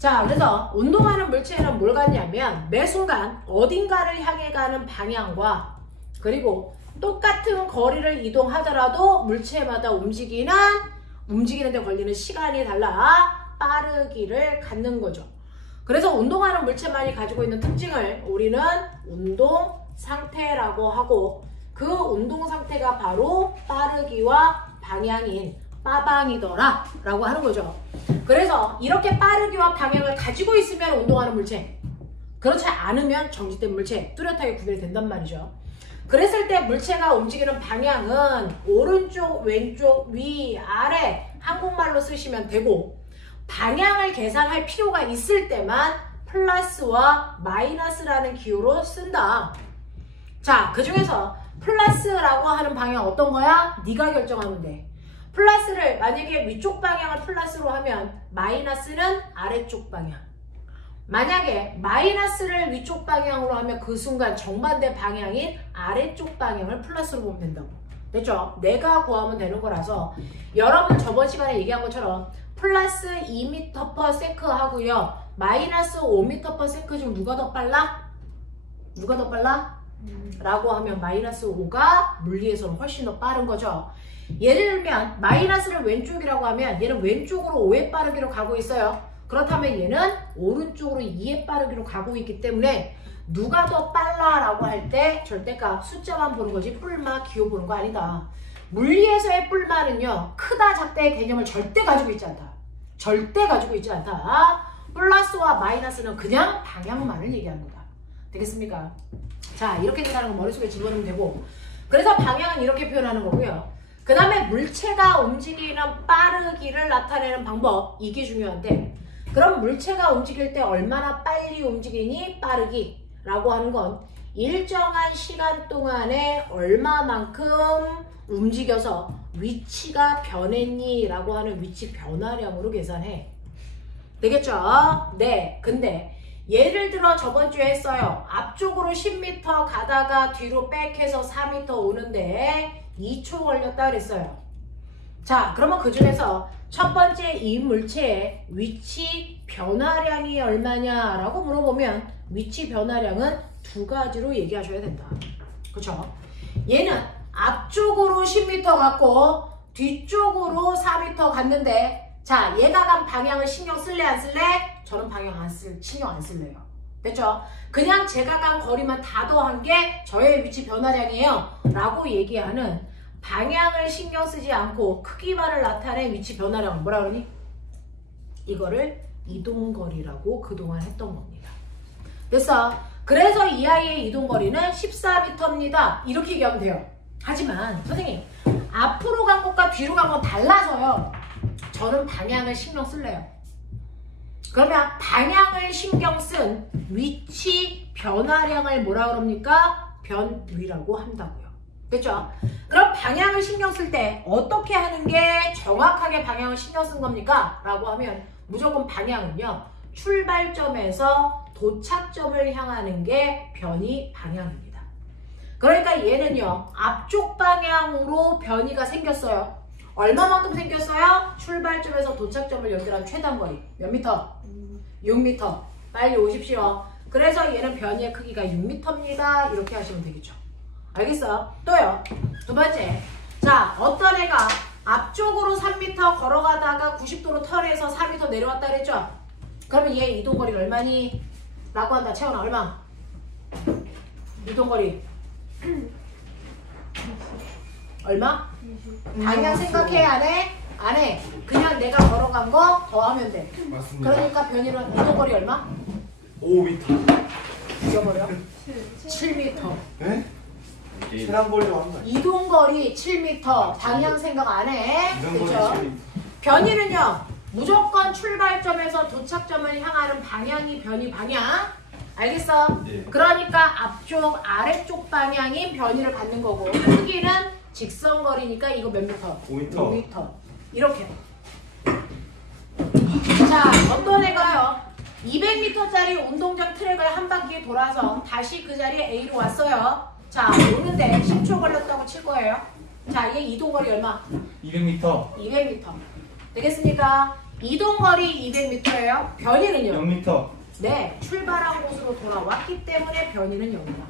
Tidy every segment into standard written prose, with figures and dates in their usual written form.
자, 그래서 운동하는 물체는 뭘 갖냐면 매 순간 어딘가를 향해 가는 방향과 그리고 똑같은 거리를 이동하더라도 물체마다 움직이는데 걸리는 시간이 달라 빠르기를 갖는 거죠. 그래서 운동하는 물체만이 가지고 있는 특징을 우리는 운동 상태라고 하고 그 운동 상태가 바로 빠르기와 방향인 빠방이더라 라고 하는 거죠. 그래서 이렇게 빠르기와 방향을 가지고 있으면 운동하는 물체, 그렇지 않으면 정지된 물체 뚜렷하게 구별이 된단 말이죠. 그랬을 때 물체가 움직이는 방향은 오른쪽, 왼쪽, 위, 아래 한국말로 쓰시면 되고 방향을 계산할 필요가 있을 때만 플러스와 마이너스라는 기호로 쓴다. 자, 그 중에서 플러스라고 하는 방향 어떤 거야? 네가 결정하면 돼. 플러스를 만약에 위쪽 방향을 플러스로 하면 마이너스는 아래쪽 방향. 만약에 마이너스를 위쪽 방향으로 하면 그 순간 정반대 방향인 아래쪽 방향을 플러스로 보면 된다고. 됐죠? 내가 구하면 되는 거라서 여러분 저번 시간에 얘기한 것처럼 플러스 2m/s 하고요. 마이너스 5m/s 중 누가 더 빨라? 누가 더 빨라? 라고 하면 마이너스 5가 물리에서는 훨씬 더 빠른 거죠. 예를 들면 마이너스를 왼쪽이라고 하면 얘는 왼쪽으로 5의 빠르기로 가고 있어요. 그렇다면 얘는 오른쪽으로 2의 빠르기로 가고 있기 때문에 누가 더 빨라 라고 할 때 절대값 숫자만 보는 거지 뿔마 기호 보는 거 아니다. 물리에서의 뿔마는요 크다 작다의 개념을 절대 가지고 있지 않다. 절대 가지고 있지 않다. 플러스와 마이너스는 그냥 방향만을 얘기하는 거다. 되겠습니까? 자, 이렇게 된다는 거 머릿속에 집어넣으면 되고, 그래서 방향은 이렇게 표현하는 거고요. 그 다음에 물체가 움직이는 빠르기를 나타내는 방법, 이게 중요한데, 그럼 물체가 움직일 때 얼마나 빨리 움직이니 빠르기 라고 하는 건 일정한 시간 동안에 얼마만큼 움직여서 위치가 변했니 라고 하는 위치 변화량으로 계산해. 되겠죠? 네. 근데 예를 들어 저번 주에 했어요. 앞쪽으로 10m 가다가 뒤로 백해서 4m 오는데 2초 걸렸다 그랬어요. 자, 그러면 그 중에서 첫 번째 이 물체의 위치 변화량이 얼마냐라고 물어보면 위치 변화량은 두 가지로 얘기하셔야 된다. 그쵸? 얘는 앞쪽으로 10m 갔고 뒤쪽으로 4m 갔는데 자, 얘가 간 방향을 신경 쓸래 안 쓸래? 저는 방향 신경 안 쓸래요. 됐죠? 그냥 제가 간 거리만 다 더한 게 저의 위치 변화량이에요 라고 얘기하는 방향을 신경 쓰지 않고 크기만을 나타낸 위치 변화량 뭐라 그러니? 이거를 이동거리라고 그동안 했던 겁니다. 됐어? 그래서 이 아이의 이동거리는 14m입니다. 이렇게 얘기하면 돼요. 하지만 선생님 앞으로 간 것과 뒤로 간 건 달라서요. 저는 방향을 신경 쓸래요. 그러면 방향을 신경 쓴 위치 변화량을 뭐라 그럽니까? 변위라고 한다고요. 됐죠? 그럼 방향을 신경 쓸 때 어떻게 하는 게 정확하게 방향을 신경 쓴 겁니까? 라고 하면 무조건 방향은요. 출발점에서 도착점을 향하는 게 변이 방향입니다. 그러니까 얘는요. 앞쪽 방향으로 변이가 생겼어요. 얼마만큼 생겼어요? 출발점에서 도착점을 연결한 최단거리. 몇 미터? 6m. 빨리 오십시오. 그래서 얘는 변이의 크기가 6m입니다. 이렇게 하시면 되겠죠. 알겠어요? 또요. 두 번째. 자, 어떤 애가 앞쪽으로 3m 걸어가다가 90도로 턴해서 4m 내려왔다 그랬죠? 그러면 얘 이동거리가 얼마니? 라고 한다. 채원아, 얼마? 이동거리. 얼마? 방향 생각해? 안 해? 안 해. 그냥 내가 걸어간 거 더하면 돼. 맞습니다. 그러니까 변이는 이동거리 얼마? 5m. 잊어버려? 7m. 네? 세람 보려고 한다. 이동거리 7m. 방향 생각 안 해? 이동거리 그죠? 7m. 변이는요. 무조건 출발점에서 도착점을 향하는 방향이 변이 방향. 알겠어? 네. 그러니까 앞쪽, 아래쪽 방향인 변이를 갖는 거고 크기는 직선거리니까 이거 몇 미터? 5m. 5m. 이렇게. 자, 어떤 애가요? 200m짜리 운동장 트랙을 한 바퀴 돌아서 다시 그 자리에 A로 왔어요. 자, 오는데 10초 걸렸다고 칠 거예요. 자, 얘 이동거리 얼마? 200m. 200m. 되겠습니까? 이동거리 200m예요. 변이는요? 0m. 네, 출발한 곳으로 돌아왔기 때문에 변이는 0이다.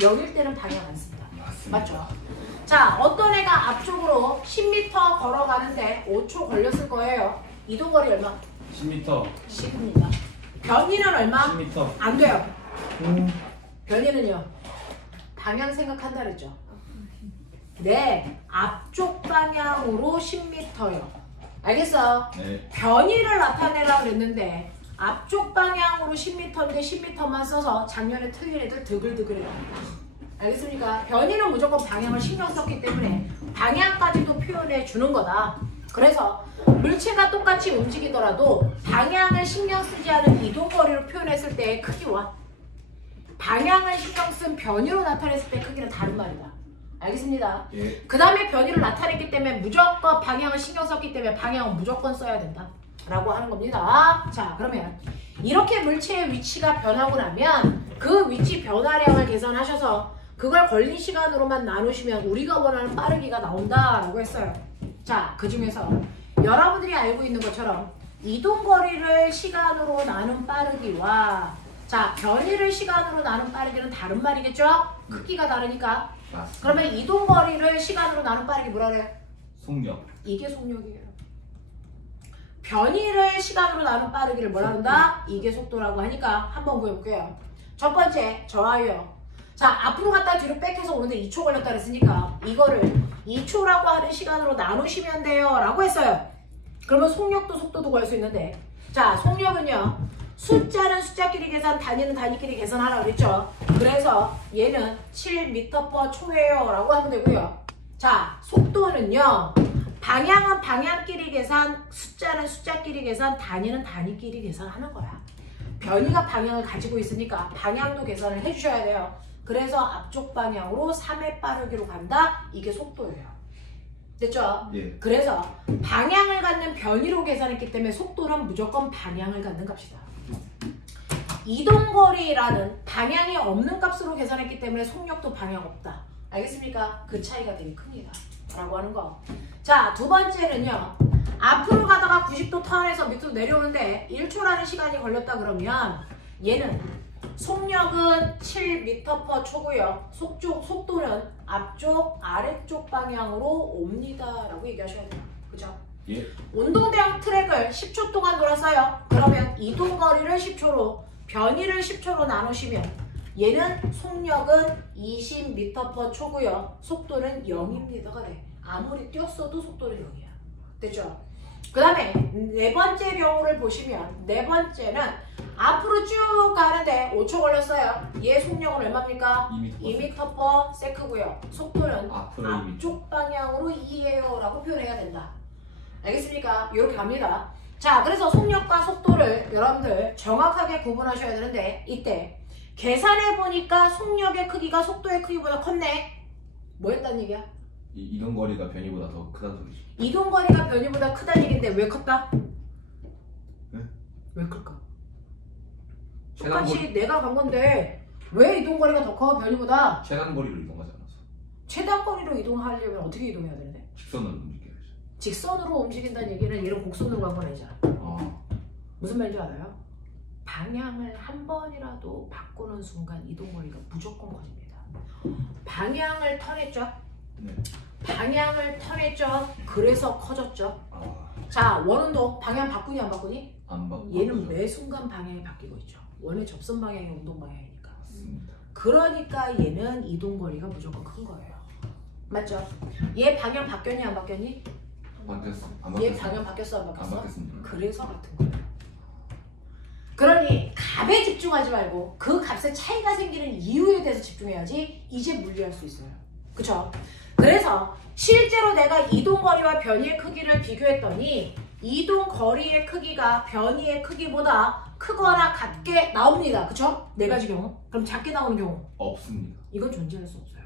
0일 때는 방향 안 쓴다. 맞습니다. 맞죠? 자, 어떤 애가 앞쪽으로 10m 걸어가는데 5초 걸렸을 거예요. 이동거리 얼마? 10m. 10입니다. 변이는 얼마? 10m. 안 돼요. 변이는요? 방향 생각한다 그랬죠? 네, 앞쪽 방향으로 10m요. 알겠어? 네. 변이를 나타내라 그랬는데 앞쪽 방향으로 10m인데 10m만 써서 작년에 틀린 애들 드글드글해라. 알겠습니까? 변이는 무조건 방향을 신경 썼기 때문에 방향까지도 표현해 주는 거다. 그래서 물체가 똑같이 움직이더라도 방향을 신경 쓰지 않은 이동거리로 표현했을 때의 크기와 방향을 신경 쓴 변이로 나타냈을 때 크기는 다른 말이다. 알겠습니다. 예. 그 다음에 변이를 나타냈기 때문에 무조건 방향을 신경 썼기 때문에 방향은 무조건 써야 된다 라고 하는 겁니다. 자, 그러면 이렇게 물체의 위치가 변하고 나면 그 위치 변화량을 계산하셔서 그걸 걸린 시간으로만 나누시면 우리가 원하는 빠르기가 나온다 라고 했어요. 자, 그 중에서 여러분들이 알고 있는 것처럼 이동거리를 시간으로 나눈 빠르기와 자, 변이를 시간으로 나눈 빠르기는 다른 말이겠죠? 크기가 다르니까. 맞습니다. 그러면 이동거리를 시간으로 나눈 빠르기 뭐라 그래요? 속력. 이게 속력이에요. 변이를 시간으로 나눈 빠르기를 뭐라 한다? 이게 속도라고 하니까 한번 구해볼게요. 첫 번째, 저하요. 자, 앞으로 갔다 뒤로 백해서 오는데 2초 걸렸다 그랬으니까 이거를 2초라고 하는 시간으로 나누시면 돼요 라고 했어요. 그러면 속력도 속도도 구할 수 있는데 자, 속력은요. 숫자는 숫자끼리 계산, 단위는 단위끼리 계산하라고 그랬죠. 그래서 얘는 7m/초예요 라고 하면 되고요. 자, 속도는요. 방향은 방향끼리 계산, 숫자는 숫자끼리 계산, 단위는 단위끼리 계산하는 거야. 변이가 방향을 가지고 있으니까 방향도 계산을 해주셔야 돼요. 그래서 앞쪽 방향으로 3의 빠르기로 간다. 이게 속도예요. 됐죠? 예. 그래서 방향을 갖는 변이로 계산했기 때문에 속도는 무조건 방향을 갖는 값이다. 이동거리라는 방향이 없는 값으로 계산했기 때문에 속력도 방향 없다. 알겠습니까? 그 차이가 되게 큽니다. 라고 하는 거. 자, 두 번째는요. 앞으로 가다가 90도 턴해서 밑으로 내려오는데 1초라는 시간이 걸렸다 그러면 얘는 속력은 7m/초고요. 속도는 앞쪽, 아래쪽 방향으로 옵니다. 라고 얘기하셔야 돼요. 그죠? 예. 운동대용 트랙을 10초 동안 돌았어요. 그러면 이동거리를 10초로, 변이를 10초로 나누시면 얘는 속력은 20m/초고요. 속도는 0입니다가 돼. 아무리 뛰었어도 속도는 0이야. 됐죠? 그 다음에 네 번째 경우를 보시면 네 번째는 앞으로 쭉 가는데 5초 걸렸어요. 얘 속력은 얼마입니까? 2m/s고요. 속도는 앞쪽 방향으로 2예요 라고 표현해야 된다. 알겠습니까? 이렇게 갑니다. 자, 그래서 속력과 속도를 여러분들 정확하게 구분하셔야 되는데 이때 계산해보니까 속력의 크기가 속도의 크기보다 컸네. 뭐 했다는 얘기야? 이동거리가 변이보다 더 크다는 소리죠. 이동거리가 변이보다 크다는 얘기인데 왜 컸다? 네? 왜 클까? 똑같이 내가 간 건데 왜 이동거리가 더 커? 변이보다? 최단거리로 이동하지 않았어. 최단거리로 이동하려면 어떻게 이동해야 되는데? 직선으로 움직여야지. 직선으로 움직인다는 얘기는 얘는 곡선으로 간 건 아니잖아. 무슨 말인지 알아요? 방향을 한 번이라도 바꾸는 순간 이동거리가 무조건 커집니다. 방향을 턴했죠? 네. 방향을 턴했죠? 그래서 커졌죠? 자, 원운동 방향 바꾸니 안 바꾸니? 안 바꾸죠. 얘는 매 순간 방향이 바뀌고 있죠. 원의 접선 방향이 운동 방향이니까. 맞습니다. 그러니까 얘는 이동거리가 무조건 큰 거예요. 맞죠? 얘 방향 바뀌었니 안 바뀌었니? 바뀌었어. 안 얘 바뀌었어. 방향 바뀌었어 안 안 바뀌었어? 바뀌었습니다. 그래서 같은 거예요. 그러니 값에 집중하지 말고 그 값에 차이가 생기는 이유에 대해서 집중해야지 이제 물리할 수 있어요. 그쵸? 그래서 실제로 내가 이동거리와 변이의 크기를 비교했더니 이동거리의 크기가 변이의 크기보다 크거나 같게 나옵니다. 그쵸? 네 가지 경우. 그럼 작게 나오는 경우? 없습니다. 이건 존재할 수 없어요.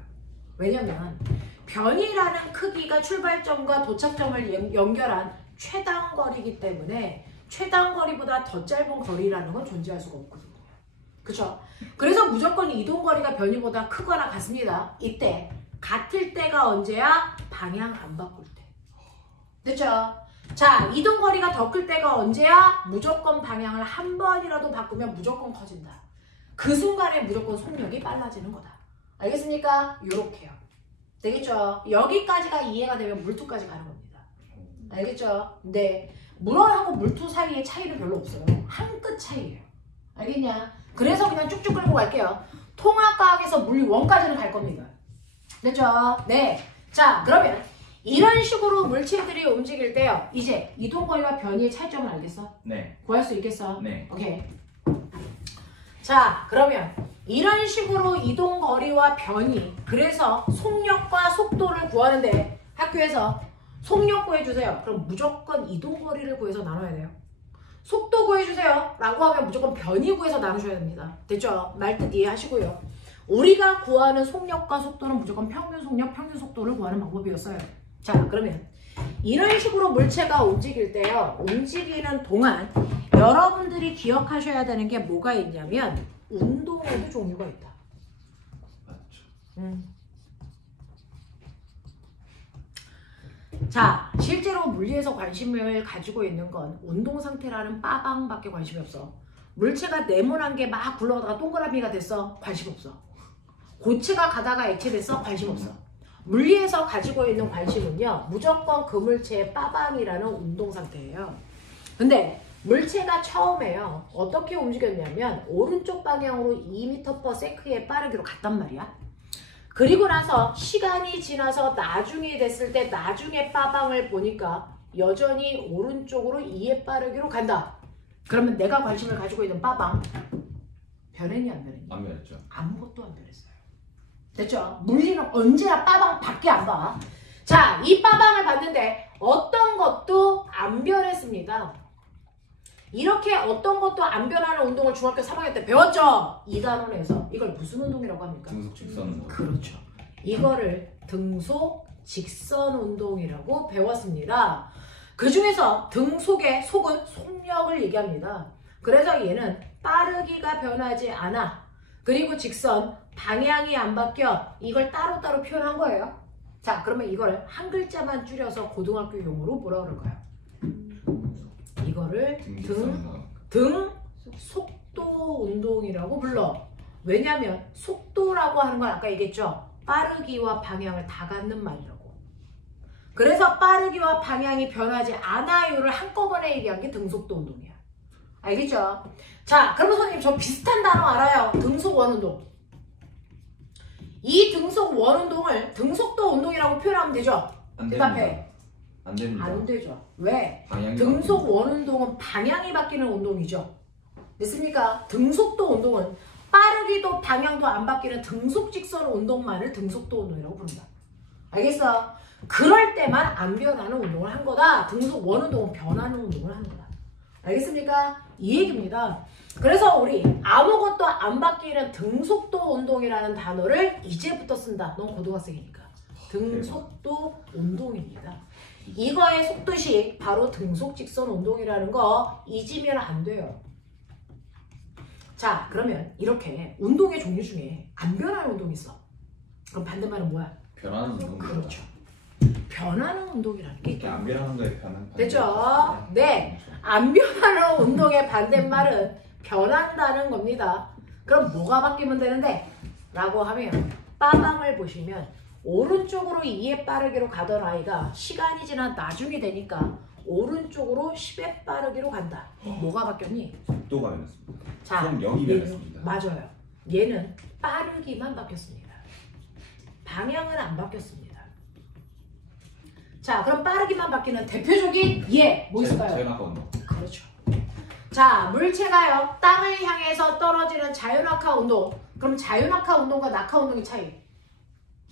왜냐면 변이라는 크기가 출발점과 도착점을 연결한 최단거리이기 때문에 최단거리보다 더 짧은 거리라는 건 존재할 수가 없거든요. 그쵸? 그래서 무조건 이동거리가 변이보다 크거나 같습니다. 이때 같을 때가 언제야? 방향 안 바꿀 때. 됐죠? 자, 이동거리가 더 클 때가 언제야? 무조건 방향을 한 번이라도 바꾸면 무조건 커진다. 그 순간에 무조건 속력이 빨라지는 거다. 알겠습니까? 요렇게요. 되겠죠? 여기까지가 이해가 되면 물투까지 가는 겁니다. 알겠죠? 네. 물원하고 물투 사이의 차이는 별로 없어요. 한 끗 차이예요. 알겠냐? 그래서 그냥 쭉쭉 끌고 갈게요. 통합과학에서 물리원까지는 갈 겁니다. 됐죠? 네. 자, 그러면 이런 식으로 물체들이 움직일 때요. 이제 이동거리와 변이의 차이점을 알겠어? 네. 구할 수 있겠어? 네. 오케이. 자, 그러면 이런 식으로 이동거리와 변이, 그래서 속력과 속도를 구하는데 학교에서 속력 구해주세요. 그럼 무조건 이동거리를 구해서 나눠야 돼요. 속도 구해주세요 라고 하면 무조건 변이 구해서 나누셔야 됩니다. 됐죠? 말뜻 이해하시고요. 우리가 구하는 속력과 속도는 무조건 평균 속력, 평균 속도를 구하는 방법이었어요. 자, 그러면 이런 식으로 물체가 움직일 때요. 움직이는 동안 여러분들이 기억하셔야 되는 게 뭐가 있냐면 운동에도 종류가 있다. 맞죠. 자, 실제로 물리에서 관심을 가지고 있는 건 운동 상태라는 빠방밖에 관심이 없어. 물체가 네모난 게 막 굴러가다가 동그라미가 됐어. 관심 없어. 고체가 가다가 액체 됐어. 관심 없어. 물리에서 가지고 있는 관심은요. 무조건 그 물체의 빠방이라는 운동 상태예요. 근데 물체가 처음에요. 어떻게 움직였냐면 오른쪽 방향으로 2m/s의 빠르기로 갔단 말이야. 그리고 나서 시간이 지나서 나중에 됐을 때 나중에 빠방을 보니까 여전히 오른쪽으로 2의 빠르기로 간다. 그러면 내가 관심을 가지고 있는 빠방 변했니 안 변했니? 안 변했죠. 아무것도 안 변했어요. 됐죠? 물리는 언제나 빠방 밖에 안 봐. 자, 이 빠방을 봤는데 어떤 것도 안 변했습니다. 이렇게 어떤 것도 안 변하는 운동을 중학교 3학년 때 배웠죠? 2단원에서. 이걸 무슨 운동이라고 합니까? 등속 직선 운동. 그렇죠. 이거를 등속 직선 운동이라고 배웠습니다. 그 중에서 등속의 속은 속력을 얘기합니다. 그래서 얘는 빠르기가 변하지 않아. 그리고 직선, 방향이 안 바뀌어. 이걸 따로따로 표현한 거예요. 자, 그러면 이걸 한 글자만 줄여서 고등학교 용어로 뭐라 그럴까요? 이거를 등 속도 운동이라고 불러. 왜냐하면 속도라고 하는 건 아까 얘기했죠. 빠르기와 방향을 다 갖는 말이라고. 그래서 빠르기와 방향이 변하지 않아요를 한꺼번에 얘기한 게 등속도 운동이야. 알겠죠? 자, 그러면 선생님 저 비슷한 단어 알아요. 등속 원운동. 이 등속 원운동을 등속도 운동이라고 표현하면 되죠? 대답해. 안 됩니다. 안 되죠. 왜? 방향이 등속 원운동은 방향이 바뀌는 운동이죠. 됐습니까? 등속도 운동은 빠르기도 방향도 안 바뀌는 등속 직선 운동만을 등속도 운동이라고 부른다. 알겠어? 그럴 때만 안 변하는 운동을 한 거다. 등속 원운동은 변하는 운동을 하는 거다. 알겠습니까? 이 얘기입니다. 그래서 우리 아무것도 안 바뀌는 등속도 운동이라는 단어를 이제부터 쓴다. 넌 고등학생이니까. 등속도 운동입니다. 이거의 속도식 바로 등속 직선 운동이라는 거 잊으면 안 돼요. 자, 그러면 이렇게 운동의 종류 중에 안 변하는 운동이 있어. 그럼 반대말은 뭐야? 변하는 운동. 그렇죠. 변하는 운동이라는 게 있다. 안 변하는 거에 변한. 됐죠? 네. 안 변하는 운동의 반대말은 변한다는 겁니다. 그럼 뭐가 바뀌면 되는데? 라고 하면 빠방을 보시면 오른쪽으로 2의 빠르기로 가던 아이가 시간이 지나 나중에 되니까 오른쪽으로 10의 빠르기로 간다. 뭐가 바뀌었니? 속도가 변했습니다. 자, 그럼 0이 변했습니다. 맞아요. 얘는 빠르기만 바뀌었습니다. 방향은 안 바뀌었습니다. 자, 그럼 빠르기만 바뀌는 대표적인 뭐 있을까요? 자연학과 운동. 그렇죠. 자, 물체가요 땅을 향해서 떨어지는 자연낙하 운동. 그럼 자연낙하 운동과 낙하 운동의 차이.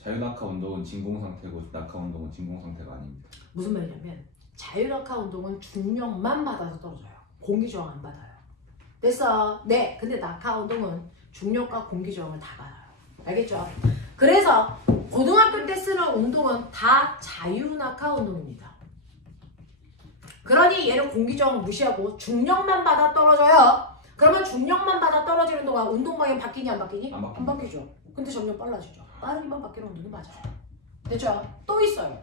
자유낙하 운동은 진공 상태고 낙하 운동은 진공 상태가 아닙니다. 무슨 말이냐면 자유낙하 운동은 중력만 받아서 떨어져요. 공기 저항 안 받아요. 됐어? 네. 근데 낙하 운동은 중력과 공기 저항을 다 받아요. 알겠죠? 그래서 고등학교 때 쓰는 운동은 다 자유낙하 운동입니다. 그러니 얘는 공기 저항 무시하고 중력만 받아 떨어져요. 그러면 중력만 받아 떨어지는 동안 운동 방향 바뀌니 안 바뀌니? 안 바뀌죠. 근데 점점 빨라지죠. 빠르기만 바뀌는 운동이 맞아요. 됐죠? 또 있어요.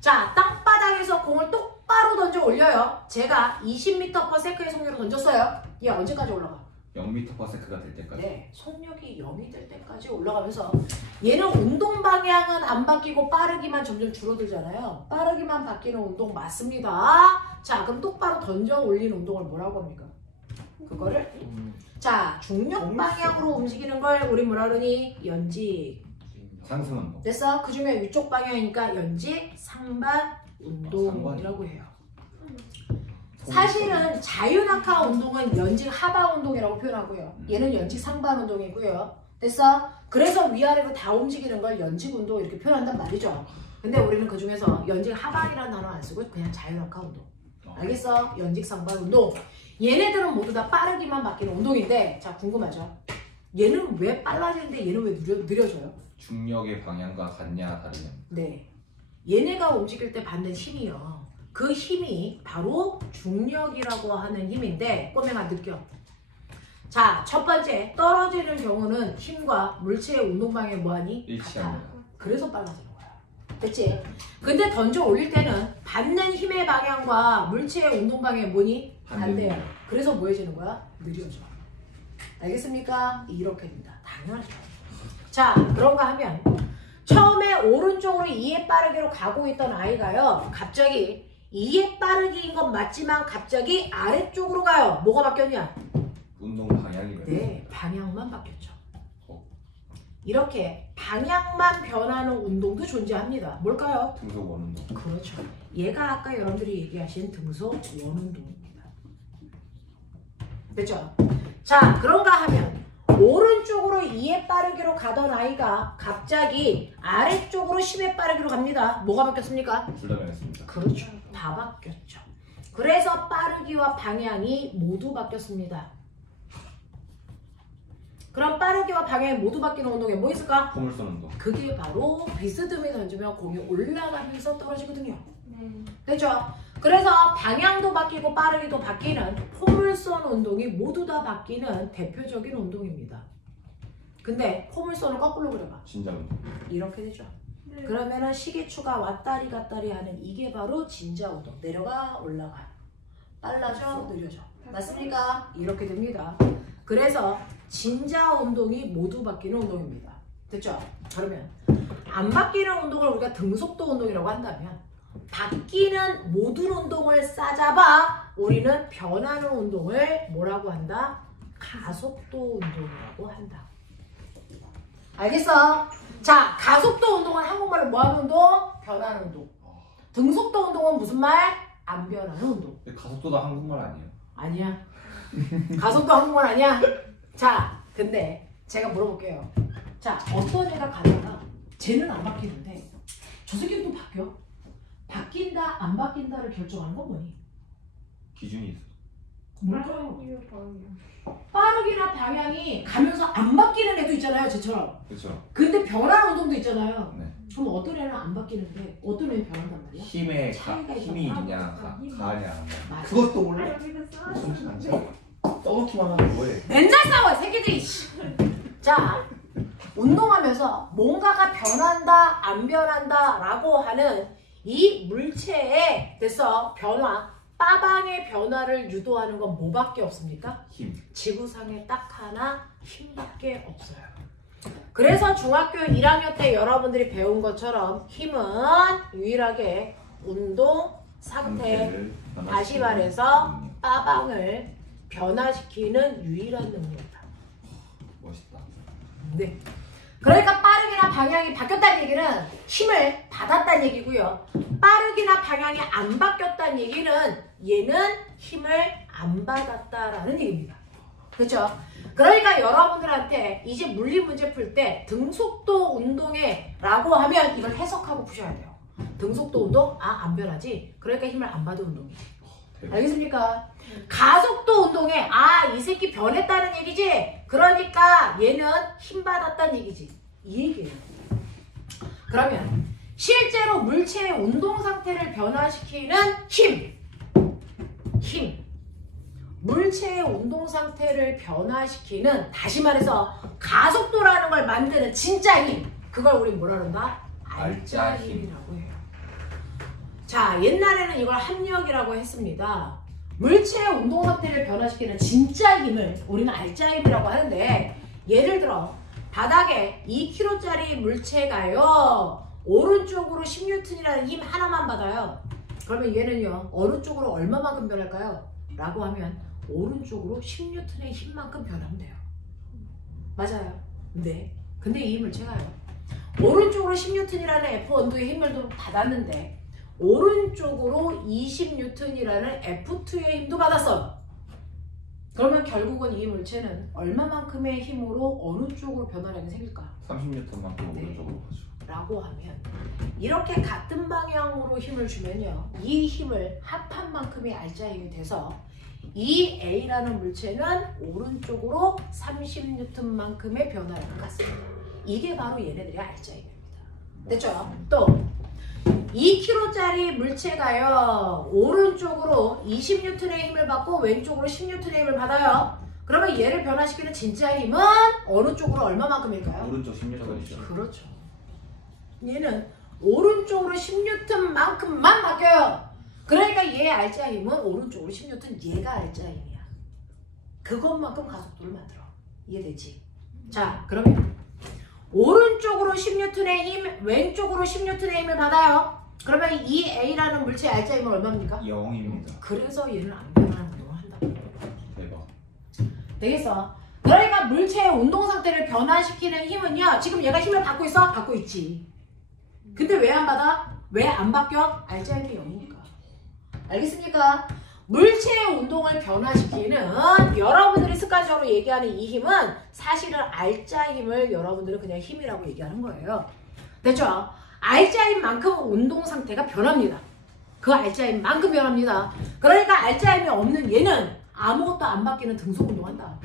자, 땅바닥에서 공을 똑 똑바로 던져 올려요. 제가 20m/s의 속력으로 던졌어요. 얘 언제까지 올라가? 0m/s가 될 때까지. 네, 속력이 0이 될 때까지 올라가면서 얘는 운동 방향은 안 바뀌고 빠르기만 점점 줄어들잖아요. 빠르기만 바뀌는 운동 맞습니다. 자, 그럼 똑바로 던져 올리는 운동을 뭐라고 합니까? 그거를 자, 중력 방향으로 움직이는 걸 우리 뭐라 그러니? 연직. 상승 운동. 됐어? 그 중에 위쪽 방향이니까 연직 상반 운동이라고 해요. 사실은 자유낙하 운동은 연직 하방 운동이라고 표현하고요. 얘는 연직 상반 운동이고요. 됐어? 그래서 위아래로 다 움직이는 걸 연직 운동 이렇게 표현한단 말이죠. 근데 우리는 그 중에서 연직 하방이라는 단어 안 쓰고 그냥 자유낙하 운동. 알겠어? 연직 상반 운동. 얘네들은 모두 다 빠르기만 바뀌는 운동인데, 자, 궁금하죠? 얘는 왜 빨라지는데 얘는 왜 느려져요? 중력의 방향과 같냐 다르냐. 네. 얘네가 움직일 때 받는 힘이요. 그 힘이 바로 중력이라고 하는 힘인데, 꼬맹아 느껴. 자, 첫 번째, 떨어지는 경우는 힘과 물체의 운동 방향이 뭐하니? 일치합니다. 같아. 그래서 빨라지는 거야. 됐지? 근데 던져 올릴 때는 받는 힘의 방향과 물체의 운동 방향이 뭐니? 반대야. 그래서 뭐 해지는 거야? 느려져. 알겠습니까? 이렇게 된다. 당연하죠. 자, 그런가 하면 처음에 오른쪽으로 2의 빠르기로 가고 있던 아이가요. 갑자기 2의 빠르기인 건 맞지만 갑자기 아래쪽으로 가요. 뭐가 바뀌었냐? 운동 방향이 네, 방향만 바뀌었죠. 이렇게 방향만 변하는 운동도 존재합니다. 뭘까요? 등속 원운동. 그렇죠. 얘가 아까 여러분들이 얘기하신 등속 원운동입니다. 됐죠? 자, 그런가 하면 오른쪽으로 2의 빠르기로 가던 아이가 갑자기 아래쪽으로 10의 빠르기로 갑니다. 뭐가 바뀌었습니까? 둘 다 변했습니다. 그렇죠. 다 바뀌었죠. 그래서 빠르기와 방향이 모두 바뀌었습니다. 그럼 빠르기와 방향이 모두 바뀌는 운동에 뭐 있을까? 포물선 운동. 그게 바로 비스듬히 던지면 공이 올라가면서 떨어지거든요. 됐죠? 그래서 방향도 바뀌고 빠르기도 바뀌는 포물선 운동이 모두 다 바뀌는 대표적인 운동입니다. 근데 포물선을 거꾸로 그려봐. 진자 운동. 이렇게 되죠. 그러면은 시계추가 왔다리 갔다리 하는 이게 바로 진자 운동. 내려가 올라가. 빨라져 느려져. 맞습니까? 이렇게 됩니다. 그래서 진자 운동이 모두 바뀌는 운동입니다. 됐죠? 그러면 안 바뀌는 운동을 우리가 등속도 운동이라고 한다면 바뀌는 모든 운동을 싸잡아 우리는 변하는 운동을 뭐라고 한다? 가속도 운동이라고 한다. 알겠어? 자, 가속도 운동은 한국말로 뭐하는 운동? 변하는 운동. 등속도 운동은 무슨 말? 안 변하는 운동. 가속도도 한국말 아니에요? 아니야. 가속도 한국말 아니야? 자, 근데 제가 물어볼게요. 자, 어떤 애가 가다가 쟤는 안 바뀌는데 저 새끼는 또 바뀌어? 바뀐다, 안 바뀐다를 결정하는 건 뭐니? 기준이 있어. 뭘까요? 빠르기나 방향이 가면서 안 바뀌는 애도 있잖아요, 쟤처럼. 그렇죠. 근데 변하는 운동도 있잖아요. 네. 그럼 어떤 애는 안 바뀌는데 어떤 애는 변한단 말이야? 힘이 차이가 힘이 있잖아. 있냐 가하냐. 맞아. 그것도 몰라. 무슨 말이지? 떠놓기만 하면 뭐해? 맨날 싸워, 새끼들이. 자, 운동하면서 뭔가가 변한다, 안 변한다 라고 하는 이 물체의 됐어 변화, 빠방의 변화를 유도하는 건 뭐밖에 없습니까? 힘. 지구상에 딱 하나 힘밖에 없어요. 그래서 중학교 1학년 때 여러분들이 배운 것처럼 힘은 유일하게 운동 상태, 다시 말해서 빠방을 변화시키는 유일한 능력이다. 멋있다. 네. 그러니까 빠르기나 방향이 바뀌었다는 얘기는 힘을 받았다는 얘기고요. 빠르기나 방향이 안 바뀌었다는 얘기는 얘는 힘을 안 받았다라는 얘기입니다. 그렇죠? 그러니까 여러분들한테 이제 물리 문제 풀 때 등속도 운동에 라고 하면 이걸 해석하고 푸셔야 돼요. 등속도 운동? 아, 안 변하지? 그러니까 힘을 안 받은 운동이지. 알겠습니까? 가속도 운동에 아, 이 새끼 변했다는 얘기지? 그러니까 얘는 힘 받았다는 얘기지. 이 얘기예요. 그러면 실제로 물체의 운동 상태를 변화시키는 힘. 물체의 운동 상태를 변화시키는, 다시 말해서 가속도라는 걸 만드는 진짜 힘. 그걸 우리 뭐라 그런다? 알짜 힘이라고 해요. 자, 옛날에는 이걸 합력이라고 했습니다. 물체의 운동 상태를 변화시키는 진짜 힘을 우리는 알짜 힘이라고 하는데, 예를 들어 바닥에 2kg짜리 물체가요 오른쪽으로 10N이라는 힘 하나만 받아요. 그러면 얘는요 어느 쪽으로 얼마만큼 변할까요? 라고 하면 오른쪽으로 10N의 힘만큼 변하면 돼요. 맞아요. 네. 근데 이 물체가요 오른쪽으로 10N이라는 F1의 힘을 받았는데 오른쪽으로 20N이라는 F2의 힘도 받았어요. 그러면 결국은 이 물체는 얼마만큼의 힘으로 어느 쪽으로 변화량이 생길까? 30N만큼 네. 오른쪽으로 가죠. 라고 하면 이렇게 같은 방향으로 힘을 주면요 이 힘을 합한 만큼의 알짜 힘이 돼서 이 A라는 물체는 오른쪽으로 30N만큼의 변화량을 갖습니다. 이게 바로 얘네들의 알짜 힘입니다. 됐죠? 또 2kg짜리 물체가요 오른쪽으로 20N의 힘을 받고 왼쪽으로 10N의 힘을 받아요. 그러면 얘를 변화시키는 진짜 힘은 어느 쪽으로 얼마만큼일까요? 오른쪽 16N이죠. 그렇죠. 얘는 오른쪽으로 10N만큼만 바뀌어요. 그러니까 얘의 알짜 힘은 오른쪽으로 10N, 얘가 알짜 힘이야. 그것만큼 가속도를 만들어. 이해되지? 자, 그러면 오른쪽으로 10N의 힘, 왼쪽으로 10N의 힘을 받아요. 그러면 이 A라는 물체의 알짜 힘은 얼마입니까? 0입니다. 그래서 얘는 안 변하는 운동을 한다고. 대박. 되겠어? 그러니까 물체의 운동 상태를 변화시키는 힘은요 지금 얘가 힘을 받고 있어? 받고 있지. 근데 왜 안 받아? 왜 안 바뀌어? 알짜 힘이 0이니까. 알겠습니까? 물체의 운동을 변화시키는 여러분들이 습관적으로 얘기하는 이 힘은 사실은 알짜 힘을 여러분들은 그냥 힘이라고 얘기하는 거예요. 됐죠? 알짜 힘만큼 운동 상태가 변합니다. 그 알짜 힘만큼 변합니다. 그러니까 알짜 힘이 없는 얘는 아무것도 안 바뀌는 등속 운동한다.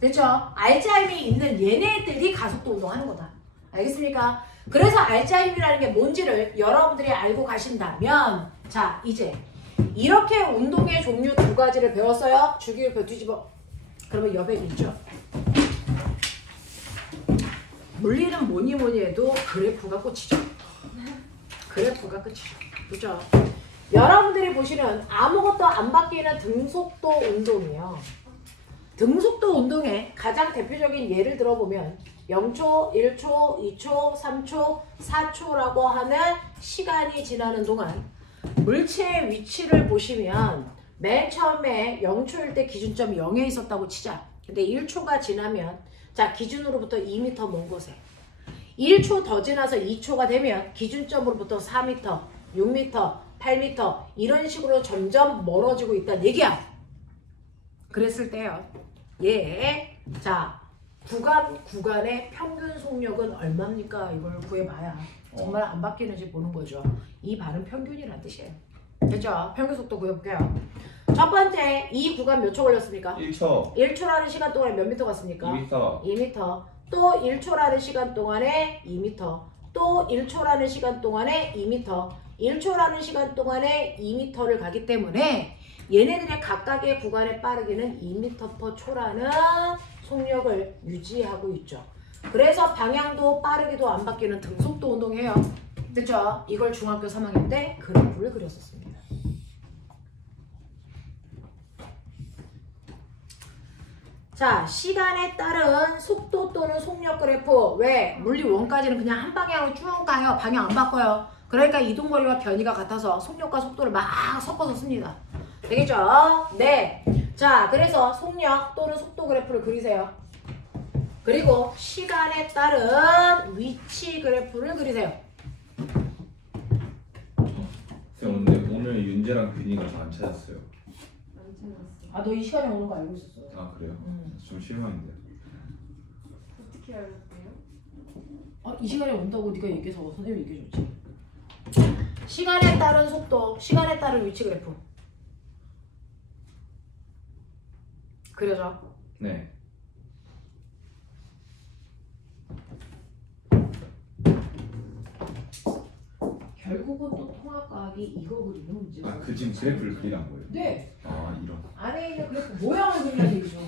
됐죠? 알짜 힘이 있는 얘네들이 가속도 운동하는 거다. 알겠습니까? 그래서 알짜 힘이라는 게 뭔지를 여러분들이 알고 가신다면 자 이제 이렇게 운동의 종류 두 가지를 배웠어요. 주기율표 뒤집어. 그러면 옆에 있죠. 물리는 뭐니 해도 그래프가 끝이죠. 그래프가 끝이죠. 그죠? 여러분들이 보시는 아무것도 안 바뀌는 등속도 운동이에요. 등속도 운동의 가장 대표적인 예를 들어보면 0초, 1초, 2초, 3초, 4초라고 하는 시간이 지나는 동안 물체의 위치를 보시면 맨 처음에 0초일 때 기준점이 0에 있었다고 치자. 근데 1초가 지나면 자 기준으로부터 2m 먼 곳에 1초 더 지나서 2초가 되면 기준점으로부터 4m, 6m, 8m 이런 식으로 점점 멀어지고 있다는 얘기야. 그랬을 때요. 자 구간의 평균 속력은 얼마입니까? 이걸 구해봐야 정말 안 바뀌는지 보는 거죠. 이 반은 평균이란 뜻이에요. 됐죠? 평균 속도 구해볼게요. 첫 번째 이 구간 몇 초 걸렸습니까? 1초. 1초라는 시간 동안에 몇 미터 갔습니까? 2m. 2m. 또 1초라는 시간 동안에 2m. 또 1초라는 시간 동안에 2m. 1초라는 시간 동안에 2m를 가기 때문에 얘네들의 각각의 구간의 빠르기는 2m/초라는 속력을 유지하고 있죠. 그래서 방향도 빠르기도 안 바뀌는 등속도 운동이에요. 됐죠? 이걸 중학교 3학년 때 그래프를 그렸었습니다. 자, 시간에 따른 속도 또는 속력 그래프. 왜? 물리 1까지는 그냥 한 방향으로 쭉 가요. 방향 안 바꿔요. 그러니까 이동거리와 변이가 같아서 속력과 속도를 막 섞어서 씁니다. 되겠죠? 네. 자, 그래서 속력 또는 속도 그래프를 그리세요. 그리고 시간에 따른 위치 그래프를 그리세요. 쌤, 근데 오늘 윤재랑 균이가 저 안 찾았어요. 아, 너 이 시간에 오는 거 알고 있었어. 아, 그래요? 좀 실망인데. 어떻게 알았대요? 이 시간에 온다고 네가 얘기해서 선생님이 얘기해줬지. 시간에 따른 속도, 시간에 따른 위치 그래프. 그려져. 네. 결국은 또 통합과학이 이거 그리는 문제고. 아, 그 지금 그래프를 그리란 거예요? 네. 아, 이런. 안에 있는 그래프 모양을 그리는 얘기죠.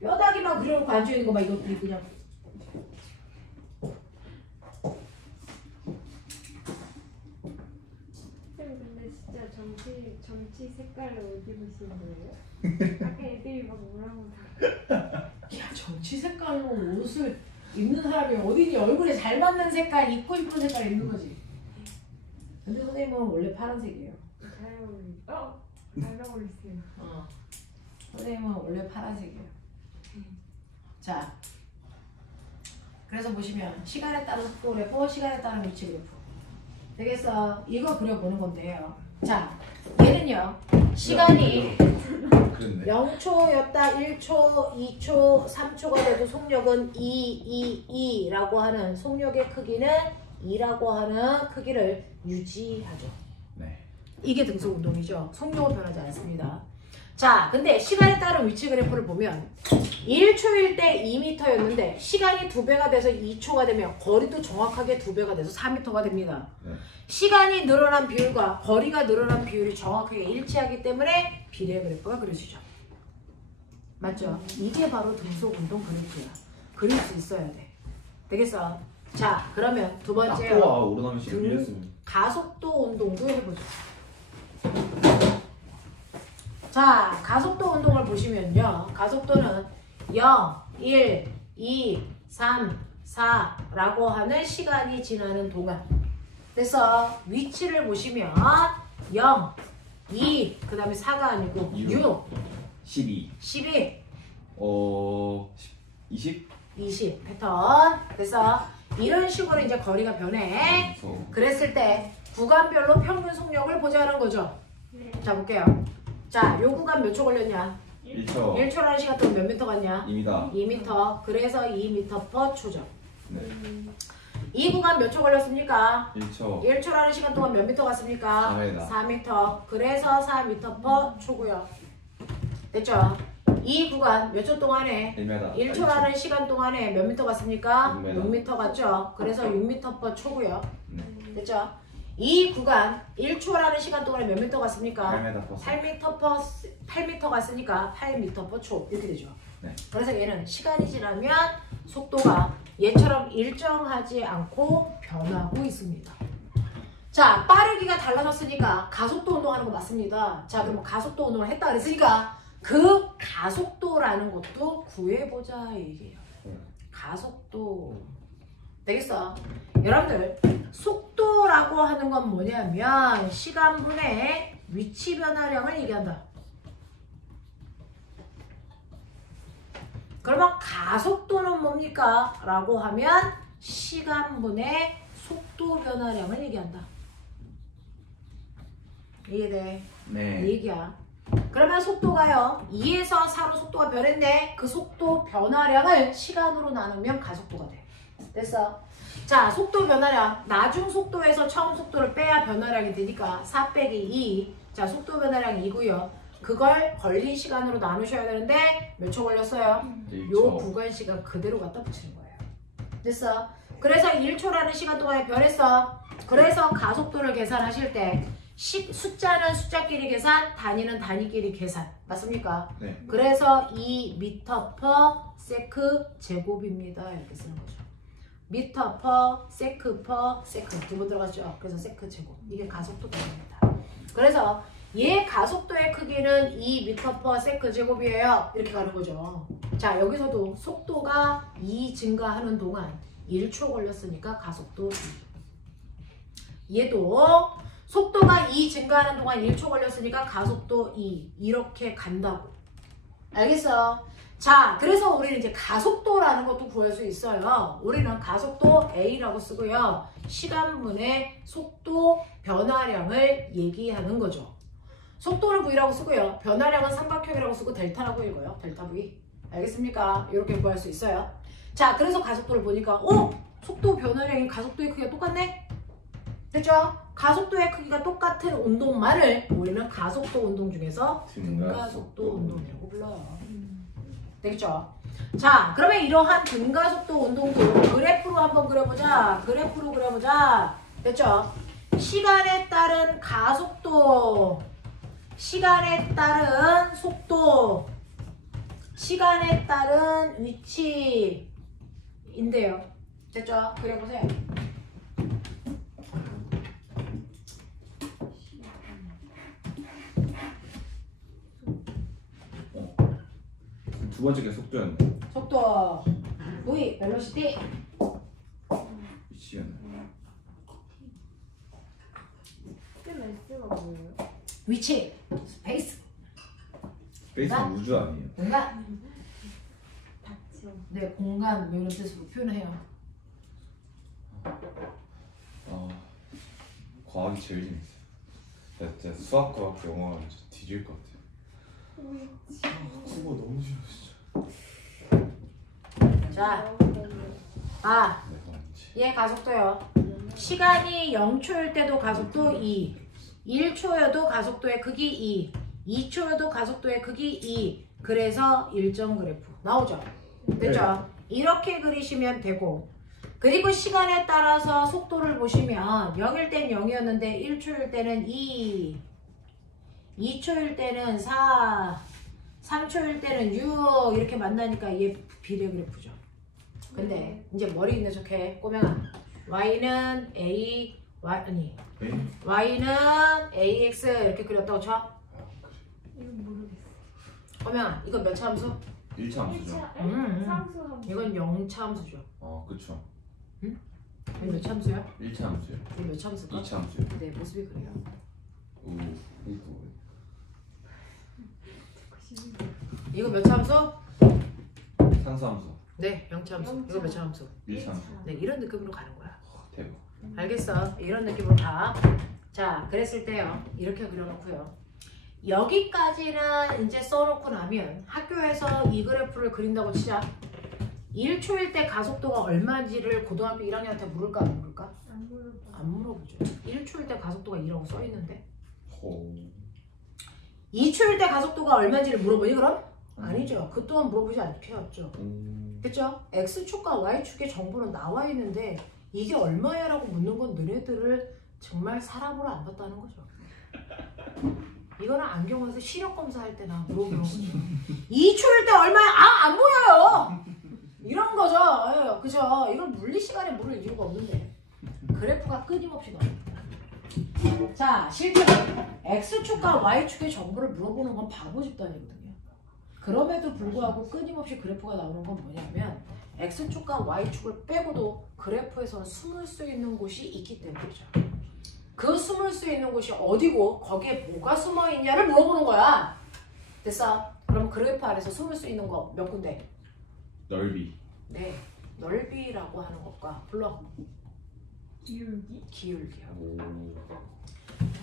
뼈다귀만 그려놓고 앉아있는 거막 이것들이 그냥. 색깔을 어디 보시는 거예요? 아까 애들이 막 뭐라고 야, 정치 색깔로 옷을 입는 사람이 어디니? 얼굴에 잘 맞는 색깔, 입고 싶은 색깔 입는 거지. 근데 선생님은 원래 파란색이에요. 잘 어울리. 잘 어울리세요. 선생님은 원래 파란색이에요. 자, 그래서 보시면 시간에 따른 속도 그래프, 시간에 따른 위치 그래프. 되겠어? 이거 그려보는 건데요. 자, 얘는요. 시간이 그랬네. 0초였다 1초, 2초, 3초가 돼도 속력은 2라고 하는 속력의 크기는 2라고 하는 크기를 유지하죠. 네. 이게 등속 운동이죠. 속력은 변하지 않습니다. 자, 근데 시간에 따른 위치 그래프를 보면 1초일 때 2m였는데 시간이 2배가 돼서 2초가 되면 거리도 정확하게 2배가 돼서 4m가 됩니다. 네. 시간이 늘어난 비율과 거리가 늘어난 비율이 정확하게 일치하기 때문에 비례 그래프가 그려지죠. 맞죠? 이게 바로 등속 운동 그래프야. 그릴 수 있어야 돼. 되겠어? 자, 그러면 두 번째요. 낙도와 오르나면 씨 빌렸으면. 가속도 운동도 해보죠. 자, 가속도 운동을 보시면요. 가속도는 0, 1, 2, 3, 4라고 하는 시간이 지나는 동안. 그래서 위치를 보시면 0, 2, 그 다음에 4가 아니고 6, 12. 12, 20? 20 패턴. 그래서 이런 식으로 이제 거리가 변해. 그랬을 때 구간별로 평균 속력을 보자는 거죠. 네. 자, 볼게요. 자, 요 구간 몇 초 걸렸냐? 1초. 1초라는 시간 동안 몇 미터 갔냐? 2m. 2m. 그래서 2m per 초죠. 네. 이 구간 몇 초 걸렸습니까? 1초. 1초라는 시간 동안 몇 미터 갔습니까? 4m. 4m. 그래서 4m per 초고요. 됐죠? 이 구간 몇 초 동안에 1m. 1초라는 시간 동안에 몇 미터 갔습니까? 6m. 6m 갔죠? 그래서 6m per 초고요. 네. 됐죠? 이 구간 1초라는 시간 동안에 몇 미터 갔습니까? 8m 퍼. 8m 갔으니까 8m per 초 이렇게 되죠. 네. 그래서 얘는 시간이 지나면 속도가 얘처럼 일정하지 않고 변하고 있습니다. 자, 빠르기가 달라졌으니까 가속도 운동하는 거 맞습니다. 자, 그럼 가속도 운동을 했다 그랬으니까 그 가속도라는 것도 구해보자 얘기예요. 가속도. 되겠어? 여러분들 속도라고 하는 건 뭐냐면 시간분의 위치 변화량을 얘기한다. 그러면 가속도는 뭡니까? 라고 하면 시간분의 속도 변화량을 얘기한다. 이해돼? 네. 이 얘기야. 그러면 속도가요 2에서 4로 속도가 변했네. 그 속도 변화량을 시간으로 나누면 가속도가 돼. 됐어? 자, 속도 변화량. 나중 속도에서 처음 속도를 빼야 변화량이 되니까 4 빼기 2. 자, 속도 변화량이 2고요. 그걸 걸린 시간으로 나누셔야 되는데 몇 초 걸렸어요? 1초. 요 구간 시간 그대로 갖다 붙이는 거예요. 됐어? 그래서 1초라는 시간 동안에 변했어. 그래서 가속도를 계산하실 때 숫자는 숫자끼리 계산, 단위는 단위끼리 계산. 맞습니까? 네. 그래서 2m per sec 제곱입니다. 이렇게 쓰는 거죠. 미터 per sec per sec 두 번 들어갔죠. 그래서 sec 제곱. 이게 가속도 변화입니다. 그래서 얘 가속도의 크기는 2m per sec 제곱이에요. 이렇게 가는 거죠. 자, 여기서도 속도가 2 증가하는 동안 1초 걸렸으니까 가속도 2. 얘도 속도가 2 증가하는 동안 1초 걸렸으니까 가속도 2. 이렇게 간다고. 알겠어? 자, 그래서 우리는 이제 가속도라는 것도 구할 수 있어요. 우리는 가속도 A라고 쓰고요. 시간분의 속도 변화량을 얘기하는 거죠. 속도를 V라고 쓰고요. 변화량은 삼각형이라고 쓰고 델타라고 읽어요. 델타 V. 알겠습니까? 이렇게 구할 수 있어요. 자, 그래서 가속도를 보니까 속도 변화량이 가속도의 크기가 똑같네? 됐죠? 가속도의 크기가 똑같은 운동만을 우리는 가속도 운동 중에서 등가속도 운동이라고 불러요. 되겠죠? 자, 그러면 이러한 등가속도 운동도 그래프로 한번 그려보자. 그래프로 그려보자. 됐죠? 시간에 따른 가속도, 시간에 따른 속도, 시간에 따른 위치인데요. 됐죠? 그려보세요. 두 번째 게 속도였네. 속도 V 벨로시티 위치였네. S가 뭐예요? 위치 스페이스 스페이스는 우주 아니에요? 공간 닥쳐. 네 공간 뭐 이런 뜻으로 표현해요. 과학이 제일 재밌어요. 진짜 수학과 영어는 진짜 뒤질 것 같아요. 국어 너무 싫어 진짜. 자, 내가 아니지. 얘 가속도요. 시간이 0초일 때도 가속도 2, 1초여도 가속도의 크기 2, 2초여도 가속도의 크기 2. 그래서 일정 그래프 나오죠. 됐죠? 이렇게 그리시면 되고, 그리고 시간에 따라서 속도를 보시면 0일 땐 0이었는데 1초일 때는 2, 2초일 때는 4, 3초일 때는 6 이렇게 만나니까 얘 비례 그래프죠. 근데 이제 머리 있는 척해 꼬맹아. y는 a y는 ax 이렇게 그렸다고 쳐. 이건 모르겠어. 꼬맹아 이건 몇 차 함수? 1차 함수죠. 상수 함수. 이건 0차 함수죠. 그쵸. 이건 몇 차 함수야? 1차 함수요. 이건 몇 차 함수일까? 2차 함수요. 네 모습이 그래요. 이거 몇 차 함수? 상수 함수. 네 0차 함수. 이거 몇 차 함수? 1차 함수. 네 이런 느낌으로 가는 거야. 대박. 알겠어. 이런 느낌으로 가. 자, 그랬을 때요. 이렇게 그려놓고요. 여기까지는 이제 써놓고 나면 학교에서 이 그래프를 그린다고 치자. 1초일 때 가속도가 얼마인지를 고등학교 1학년한테 물을까 안 물을까? 안 물어봐. 안 물어보죠. 1초일 때 가속도가 2라고 써있는데. 호. 2초일 때 가속도가 얼마인지를 물어보니 그럼? 아니죠. 그 또한 물어보지 않겠죠. 그쵸? X축과 Y축의 정보는 나와 있는데 이게 얼마야 라고 묻는 건 너네들을 정말 사람으로 안 봤다는 거죠. 이거는 안경에서 시력 검사할 때나 물어보는 거죠. 2초일 때 얼마야? 안 보여요! 이런 거죠. 예, 그죠? 이런 물리 시간에 물을 이유가 없는데 그래프가 끊임없이 나옵니다. 자, 실제로 X축과 Y축의 정보를 물어보는 건 바보 집단이거든요. 그럼에도 불구하고 끊임없이 그래프가 나오는 건 뭐냐면 X축과 Y축을 빼고도 그래프에서 숨을 수 있는 곳이 있기 때문이죠. 그 숨을 수 있는 곳이 어디고 거기에 뭐가 숨어 있냐를 물어보는 거야. 됐어? 그럼 그래프 안에서 숨을 수 있는 거 몇 군데? 넓이. 네, 넓이라고 하는 것과 불러 기울기? 기울기요. 오.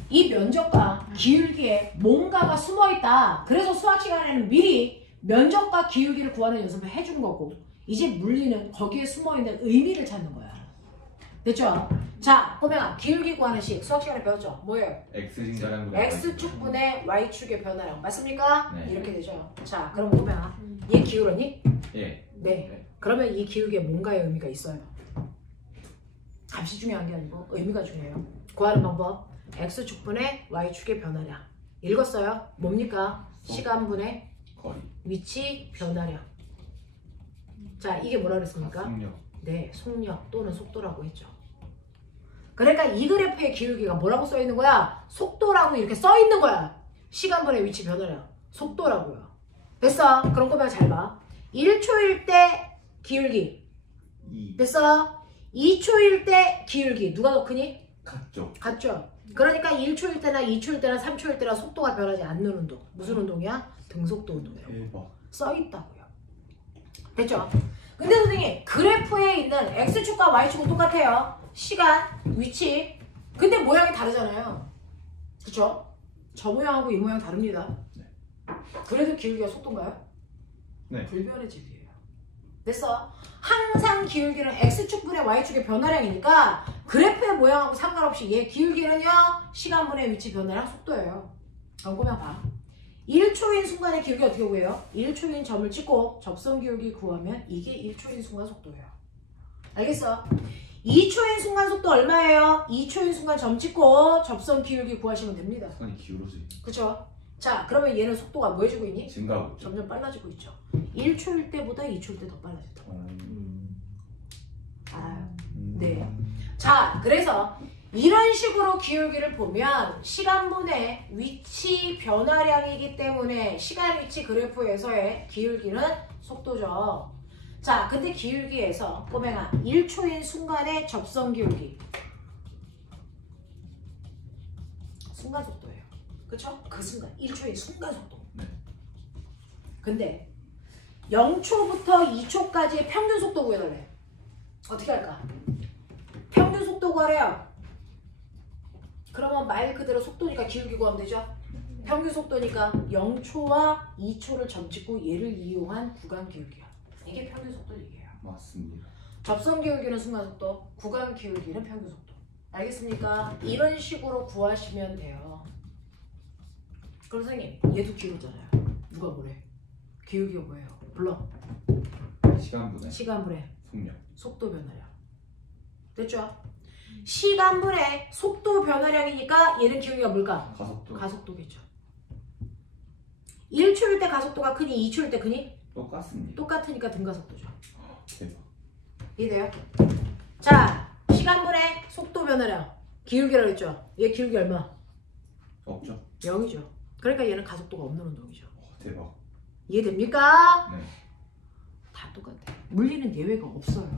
이 면적과 기울기에 뭔가가 숨어 있다. 그래서 수학 시간에는 미리 면적과 기울기를 구하는 연습을 해준 거고, 이제 물리는 거기에 숨어 있는 의미를 찾는 거야. 됐죠? 자, 꼬맹아, 기울기 구하는 식 수학 시간에 배웠죠? 뭐예요? X승자량 X축분의 Y축의 변화량. 맞습니까? 네. 이렇게 되죠. 자, 그럼 꼬맹아, 얘 기울었니? 예. 네. 그러면 이 기울기에 뭔가의 의미가 있어요. 값이 중요한 게 아니고 의미가 중요해요. 구하는 방법. X축분의 Y축의 변화량. 읽었어요? 뭡니까? 시간분의 거리. 위치 변화량. 자, 이게 뭐라 그랬습니까? 속력. 네, 속력 또는 속도라고 했죠. 그러니까 이 그래프의 기울기가 뭐라고 써 있는 거야? 속도라고 이렇게 써 있는 거야. 시간분의 위치 변화량. 속도라고요. 됐어? 그런 거만 잘 봐. 1초일 때 기울기. 2. 됐어? 2초일 때 기울기. 누가 더 크니? 같죠. 같죠? 그러니까 1초일 때나 2초일 때나 3초일 때나 속도가 변하지 않는 운동. 무슨 운동이야? 등속도 운동이라고. 대박. 써 있다고요. 됐죠? 근데 선생님, 그래프에 있는 X축과 Y축은 똑같아요. 시간, 위치. 근데 모양이 다르잖아요. 그쵸? 저 모양하고 이 모양 다릅니다. 네. 그래도 기울기가 속도인가요? 네. 불변의 진리예요. 됐어? 항상 기울기는 X축분의 Y축의 변화량이니까 그래프의 모양하고 상관없이 얘 기울기는요, 시간분의 위치 변화량 속도예요. 그럼 보면 봐. 1초인 순간의 기울기 어떻게 구해요? 1초인 점을 찍고 접선 기울기 구하면 이게 1초인 순간 속도예요. 알겠어? 2초인 순간 속도 얼마예요? 2초인 순간 점 찍고 접선 기울기 구하시면 됩니다. 시간이 기울어지네. 그쵸? 자, 그러면 얘는 속도가 뭐 해지고 있니? 증가하고 있죠. 점점 빨라지고 있죠. 1초일 때보다 2초일 때 더 빨라진다. 아, 네. 자, 그래서 이런 식으로 기울기를 보면 시간분의 위치 변화량이기 때문에 시간 위치 그래프에서의 기울기는 속도죠. 자, 근데 기울기에서 꼬맹아 1초인 순간의 접선 기울기 순간 속도예요. 그쵸? 그 순간 1초인 순간 속도. 네. 근데 0초부터 2초까지의 평균 속도 구해달래. 어떻게 할까? 평균 속도 구하래요. 그러면 말 그대로 속도니까 기울기 구하면 되죠? 평균 속도니까 0초와 2초를 점찍고 얘를 이용한 구간 기울기야. 이게 평균 속도 얘기예요. 맞습니다. 접선 기울기는 순간 속도, 구간 기울기는 평균 속도. 알겠습니까? 이런 식으로 구하시면 돼요. 그럼 선생님, 얘도 기울잖아요. 누가 뭐래? 기울기가 뭐예요? 불러. 시간분의 시간분의 속력. 속도 변화량. 됐죠? 시간분의 속도 변화량이니까 얘는 기울기가 뭘까? 가속도. 가속도겠죠. 1초일 때 가속도가 크니 2초일 때 크니? 똑같습니다. 똑같으니까 등가속도죠. 대박. 이해돼요? 자, 시간분의 속도 변화량. 기울기라고 했죠? 얘 기울기 얼마? 없죠? 0이죠. 그러니까 얘는 가속도가 없는 운동이죠. 대박. 이해됩니까? 네. 다 똑같아. 물리는 예외가 없어요.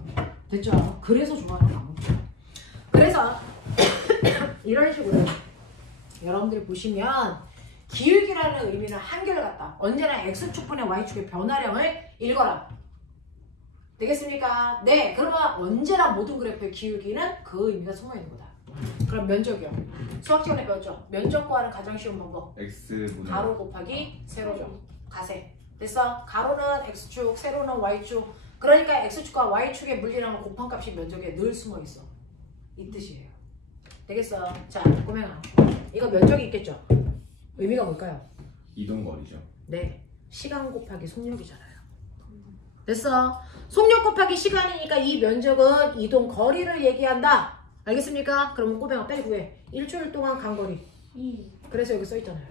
됐죠? 그래서 좋아하는 과목이에요. 그래서 이런 식으로 여러분들 보시면 기울기라는 의미는 한결같다. 언제나 X축분의 Y축의 변화량을 읽어라. 되겠습니까? 네. 그러면 언제나 모든 그래프의 기울기는 그 의미가 숨어있는 거다. 그럼 면적이요. 수학 시간에 배웠죠? 면적 구하는 가장 쉬운 방법. X분의 가로 곱하기 세로죠. 가세. 됐어? 가로는 X축, 세로는 Y축. 그러니까 X축과 Y축의 물리량을 곱한 값이 면적에 늘 숨어있어. 이 뜻이에요. 되겠어? 자, 꼬맹아. 이거 면적이 있겠죠? 의미가 뭘까요? 이동거리죠. 네. 시간 곱하기 속력이잖아요. 됐어? 속력 곱하기 시간이니까 이 면적은 이동 거리를 얘기한다. 알겠습니까? 그러면 꼬맹아 빨리 구해. 1초일 동안 간 거리. 2, 그래서 여기 써있잖아요.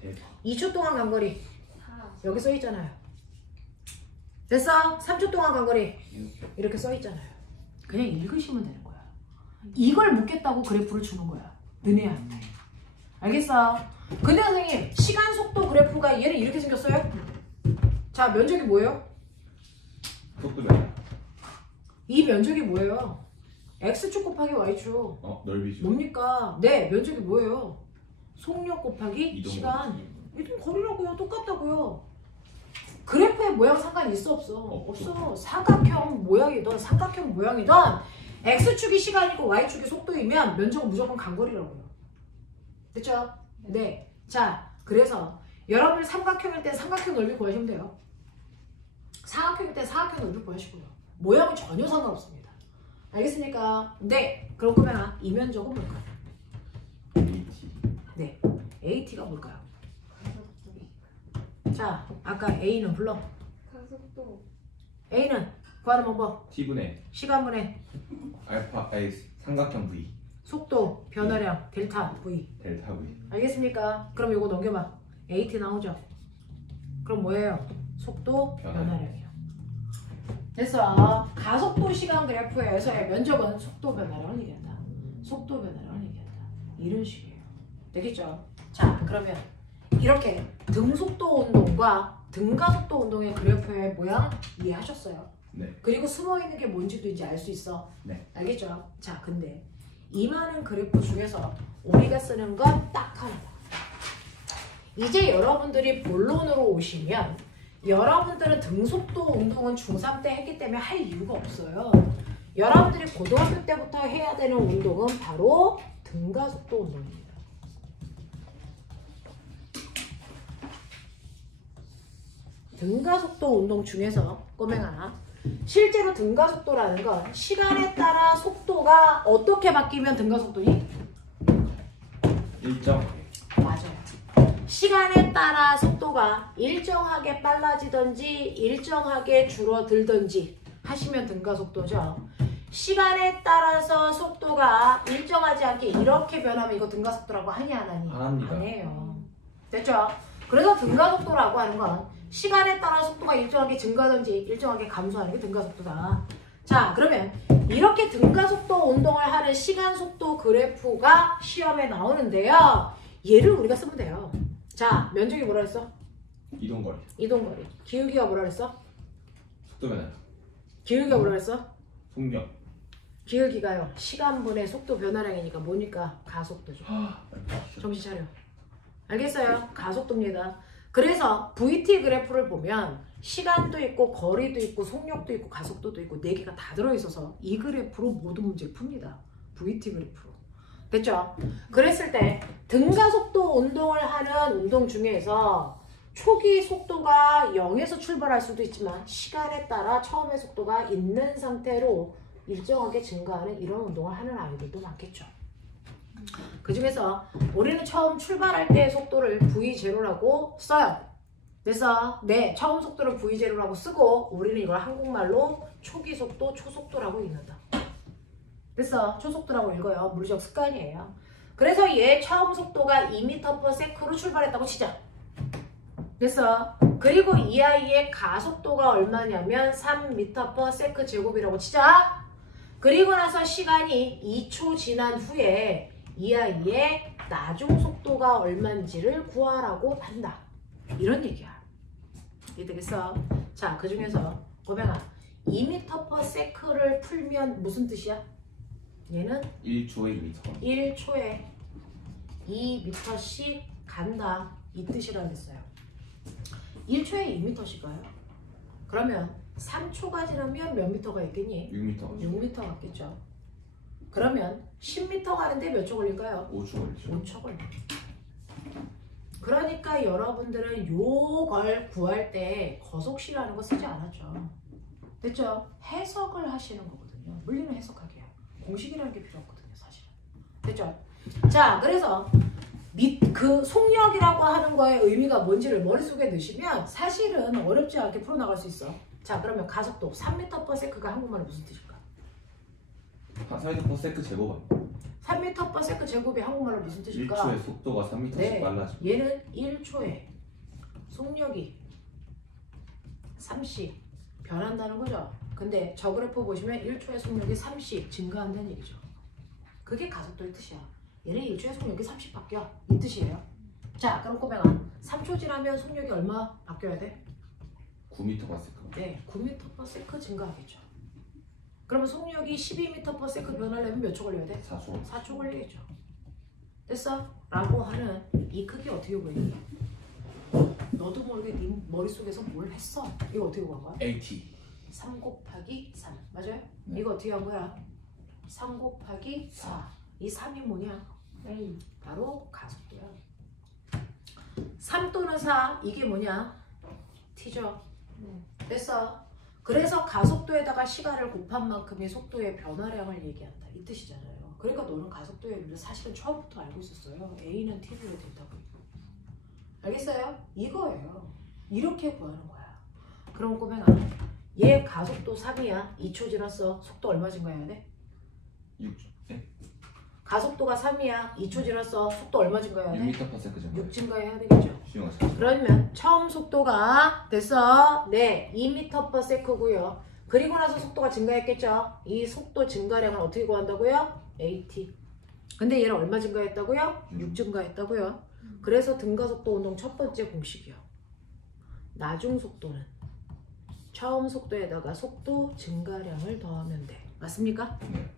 대박. 2초 동안 간 거리. 4, 여기 써있잖아요. 됐어? 3초 동안 간 거리. 이렇게 써있잖아요. 그냥 읽으시면 되는 거야. 이걸 묻겠다고 그래프를 주는 거야. 너네 안 돼. 알겠어? 근데 선생님, 시간 속도 그래프가 얘는 이렇게 생겼어요? 자, 면적이 뭐예요? 속도 변화. 이 면적이 뭐예요? X축 곱하기 Y축. 넓이죠. 뭡니까? 네, 면적이 뭐예요? 속력 곱하기 이동 시간. 거리. 이동 거리라고요. 똑같다고요. 그래프의 모양 상관이 있어 없어? 없죠. 없어. 사각형 모양이든 삼각형 모양이든 X축이 시간이고 Y축이 속도이면 면적은 무조건 간거리라고요. 됐죠? 네. 자, 그래서 여러분이 삼각형일 때 삼각형 넓이 구하시면 돼요. 사각형일 때 사각형 넓이 구하시고요. 모양은 전혀 상관없습니다. 알겠습니까? 네. 그럼 그러면 이 면적은 뭘까요? AT. 네. AT가 뭘까요? 가속도. 자, 아까 A는 불러. 가속도. A는 구하는 방법. T분의 시간분의 알파 A 삼각형 V 속도, 변화량, 델타, V. 델타 V. 알겠습니까? 그럼 이거 넘겨봐. AT 나오죠? 그럼 뭐예요? 속도, 변화량이요. 됐어. 가속도 시간 그래프에서의 면적은 속도 변화량을 얘기한다. 속도 변화량을 얘기한다. 이런 식이에요. 되겠죠? 자, 그러면 이렇게 등속도 운동과 등가속도 운동의 그래프의 모양 이해하셨어요? 네. 그리고 숨어있는 게 뭔지도 이제 알 수 있어. 네. 알겠죠? 자, 근데 이 많은 그래프 중에서 우리가 쓰는 건 딱 하나다. 이제 여러분들이 본론으로 오시면 여러분들은 등속도 운동은 중3 때 했기 때문에 할 이유가 없어요. 여러분들이 고등학교 때부터 해야 되는 운동은 바로 등가속도 운동입니다. 등가속도 운동 중에서 꼬맹아, 실제로 등가속도라는 건 시간에 따라 속도가 어떻게 바뀌면 등가속도니? 일정하게. 맞아요. 시간에 따라 속도가 일정하게 빨라지든지 일정하게 줄어들든지 하시면 등가속도죠. 시간에 따라서 속도가 일정하지 않게 이렇게 변하면 이거 등가속도라고 하니 안 하니? 안 합니다. 안 해요. 됐죠? 그래서 등가속도라고 하는 건 시간에 따라 속도가 일정하게 증가하든지 일정하게 감소하는 게 등가속도다. 자, 그러면 이렇게 등가속도 운동을 하는 시간속도 그래프가 시험에 나오는데요. 얘를 우리가 쓰면 돼요. 자, 면적이 뭐라 했어? 이동거리. 이동거리. 기울기가 뭐라 그랬어? 속도 변화. 기울기가 뭐라 그랬어? 속력. 기울기가요. 시간분의 속도 변화량이니까 뭐니까? 가속도죠. 정신 차려. 알겠어요? 가속도입니다. 그래서 VT 그래프를 보면 시간도 있고 거리도 있고 속력도 있고 가속도도 있고 4개가 다 들어있어서 이 그래프로 모든 문제를 풉니다. VT 그래프로. 됐죠? 그랬을 때 등가속도 운동을 하는 운동 중에서 초기 속도가 0에서 출발할 수도 있지만 시간에 따라 처음의 속도가 있는 상태로 일정하게 증가하는 이런 운동을 하는 아이들도 많겠죠. 그 중에서 우리는 처음 출발할 때의 속도를 V0라고 써요. 그래서 네, 처음 속도를 V0라고 쓰고 우리는 이걸 한국말로 초기 속도, 초속도라고 읽는다. 그래서 초속도라고 읽어요. 물리적 습관이에요. 그래서 얘 처음 속도가 2m/s로 출발했다고 치자. 그래서 그리고 이 아이의 가속도가 얼마냐면 3m/s 제곱이라고 치자. 그리고 나서 시간이 2초 지난 후에 이 아이의 나중 속도가 얼마인지를 구하라고 한다. 이런 얘기야. 이해되겠어? 자, 그 중에서 고백아 2m/s를 풀면 무슨 뜻이야? 얘는 1초에 2m. 1초에 2m씩 간다. 이 뜻이라고 했어요. 1초에 2m씩 가요. 그러면 3초가 지나면 몇 미터가 있겠니? 6m. 6m 같겠죠. 그러면 10m 가는데 몇 초 걸릴까요? 5초 걸리죠. 5초 걸려. 그러니까 여러분들은 요걸 구할 때 거속시라는 거 쓰지 않았죠. 됐죠? 해석을 하시는 거거든요. 물리는 해석하기야. 공식이라는 게 필요 없거든요, 사실은. 됐죠? 자, 그래서 그 속력이라고 하는 거의 의미가 뭔지를 머릿속에 넣으시면 사실은 어렵지 않게 풀어나갈 수 있어. 자, 그러면 가속도 3m/s가 한국말로 무슨 뜻일까? 3m/s 제곱. 3m/s 제곱이 한국말로 무슨 뜻일까? 1초에 속도가 3m씩 네, 빨라져. 얘는 1초에 속력이 3씩 변한다는 거죠. 근데 저 그래프 보시면 1초에 속력이 3씩 증가한다는 얘기죠. 그게 가속도의 뜻이야. 얘는 1초에 속력이 3씩 바뀌어. 이 뜻이에요. 자, 그럼 꼬맹아 3초 지나면 속력이 얼마 바뀌어야 돼? 9m/s. 네, 9m/s 증가하겠죠. 그러면 속력이 12m/s 변하려면 몇 초 걸려야 돼? 4초. 4초 걸리겠죠. 됐어? 라고 하는 이 크기 어떻게 구했니? 너도 모르게 네 머릿속에서 뭘 했어? 이거 어떻게 구한 거야? AT. 3 곱하기 3 맞아요? 네. 이거 어떻게 한 거야? 3 곱하기 4 이 3이 뭐냐? 바로 가속도야. 3 또는 4 이게 뭐냐? t죠. 됐어? 그래서 가속도에다가 시간을 곱한 만큼의 속도의 변화량을 얘기한다. 이 뜻이잖아요. 그러니까 너는 가속도의 의미를 사실은 처음부터 알고 있었어야 A는 T로 된다고. 알겠어요? 이거예요. 이렇게 구하는 거야. 그럼 꼬맹아 얘 가속도 3이야. 2초 지났어. 속도 얼마 증가해야 돼? 6초. 네? 가속도가 3이야. 2초 지났어. 속도 얼마 증가해야 돼? 6m/s 정도. 6 증가해야 되겠죠. 쉬운 그러면 처음 속도가 됐어. 네, 2m/s고요. 그리고 나서 속도가 증가했겠죠. 이 속도 증가량을 어떻게 구한다고요? AT. 근데 얘는 얼마 증가했다고요? 6 증가했다고요. 그래서 등가속도 운동 첫 번째 공식이요. 나중 속도는 처음 속도에다가 속도 증가량을 더하면 돼. 맞습니까? 네.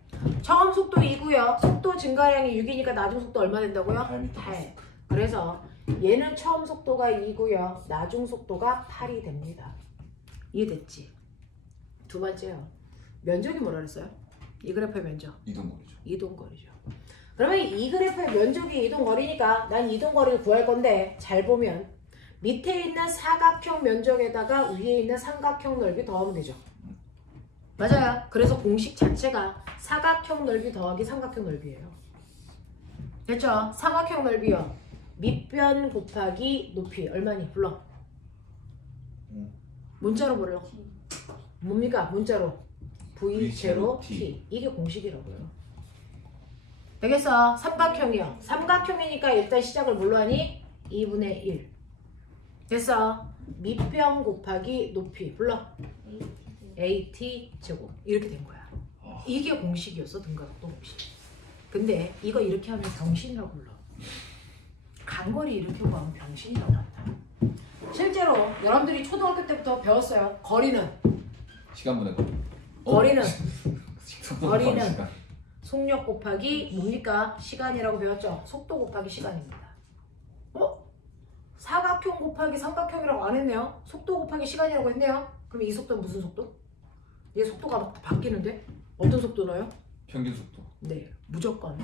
처음 속도 2고요. 속도 증가량이 6이니까 나중 속도 얼마 된다고요? 8m/s. 8. 그래서 얘는 처음 속도가 2고요. 나중 속도가 8이 됩니다. 이해됐지? 두 번째요. 면적이 뭐라 그랬어요? 이 그래프의 면적. 이동거리죠. 이동거리죠. 그러면 이 그래프의 면적이 이동거리니까 난 이동거리를 구할 건데 잘 보면 밑에 있는 사각형 면적에다가 위에 있는 삼각형 넓이 더하면 되죠. 맞아요. 그래서 공식 자체가 사각형 넓이 더하기 삼각형 넓이에요. 됐죠? 사각형 넓이요. 밑변 곱하기 높이 얼마니? 불러. 문자로 불러. 뭡니까? 문자로. V0T. 이게 공식이라고요. 되겠어? 삼각형이요. 삼각형이니까 일단 시작을 뭘로 하니? 2분의 1. 됐어? 밑변 곱하기 높이. 불러. AT 제곱. 이렇게 된 거야. 이게 공식이었어. 등가속도 공식. 근데 이거 이렇게 하면 병신이라고 불러. 간거리 이렇게 구하면 병신이라고 한다. 실제로 여러분들이 초등학교 때부터 배웠어요. 거리는 시간분의 거리는 거리는 속력 곱하기 뭡니까? 시간이라고 배웠죠. 속도 곱하기 시간입니다. 사각형 곱하기 삼각형이라고 안 했네요. 속도 곱하기 시간이라고 했네요. 그럼 이 속도는 무슨 속도? 얘 속도가 막 바뀌는데 어떤 속도 넣어요? 평균 속도. 네, 무조건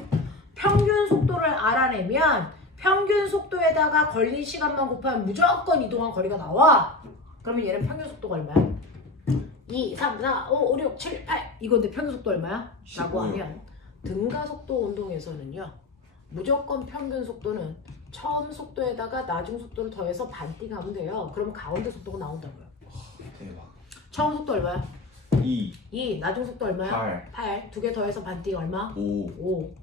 평균 속도를 알아내면 평균 속도에다가 걸린 시간만 곱하면 무조건 이동한 거리가 나와. 그러면 얘는 평균 속도가 얼마야? 2, 3, 4, 5, 5, 6, 7, 8 이건데 평균 속도 얼마야? 라고 하면 등가속도 운동에서는요 무조건 평균 속도는 처음 속도에다가 나중 속도를 더해서 반띵하면 돼요. 그러면 가운데 속도가 나온다고요. 대박. 처음 속도 얼마야? 2, 나중 속도 얼마야? 8 두 개 더해서 반띵 얼마? 5.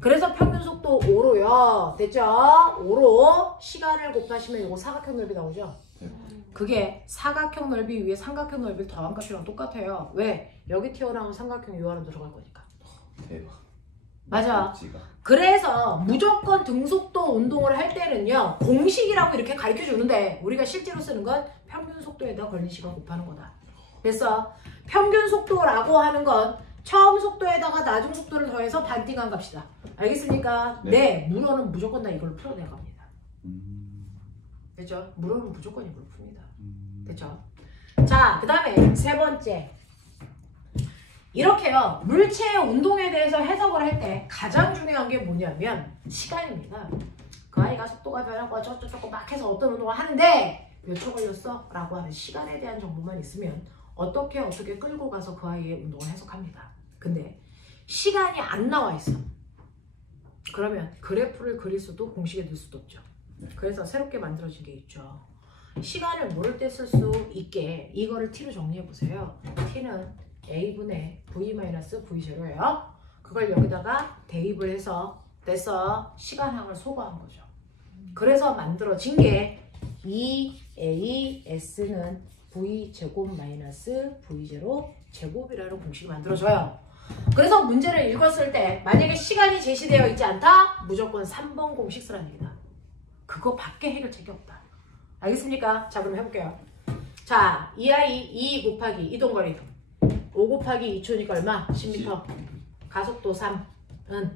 그래서 평균 속도 5로요. 됐죠? 5로 시간을 곱하시면 이거 사각형 넓이 나오죠? 대박. 그게 사각형 넓이 위에 삼각형 넓이를 더한 값이랑 똑같아요. 왜? 여기 튀어나온 삼각형 요하는 들어갈 거니까. 대박. 맞아. 멋지가. 그래서 무조건 등속도 운동을 할 때는요 공식이라고 이렇게 가르쳐 주는데 우리가 실제로 쓰는 건 평균 속도에다 걸린 시간 곱하는 거다. 그래서 평균 속도라고 하는 건 처음 속도에다가 나중 속도를 더해서 반띵한 값이다. 알겠습니까? 네. 물어는 무조건 다 이걸로 풀어내갑니다. 됐죠? 물어는 무조건 이걸로 풉니다. 됐죠? 자, 그 다음에 세 번째. 이렇게요. 물체의 운동에 대해서 해석을 할 때 가장 중요한 게 뭐냐면 시간입니다. 그 아이가 속도가 변하고 어쩌고 막 해서 어떤 운동을 하는데 몇 초 걸렸어? 라고 하는 시간에 대한 정보만 있으면 어떻게 끌고 가서 그 아이의 운동을 해석합니다. 근데 시간이 안 나와 있어. 그러면 그래프를 그릴 수도 공식에 넣을 수도 없죠. 그래서 새롭게 만들어진 게 있죠. 시간을 모를 때 쓸 수 있게 이거를 t로 정리해 보세요. t는 a분의 v-v0예요. 그걸 여기다가 대입을 해서 됐어. 시간항을 소거한 거죠. 그래서 만들어진 게 2as는 v제곱 마이너스 v0 제곱이라는 공식이 만들어져요. 그래서 문제를 읽었을 때 만약에 시간이 제시되어 있지 않다? 무조건 3번 공식 쓰라는 얘기다. 그거 밖에 해결책이 없다. 알겠습니까? 자, 그럼 해볼게요. 자, 이 아이 2 곱하기 이동거리 5 곱하기 2초니까 얼마? 10m. 가속도 3은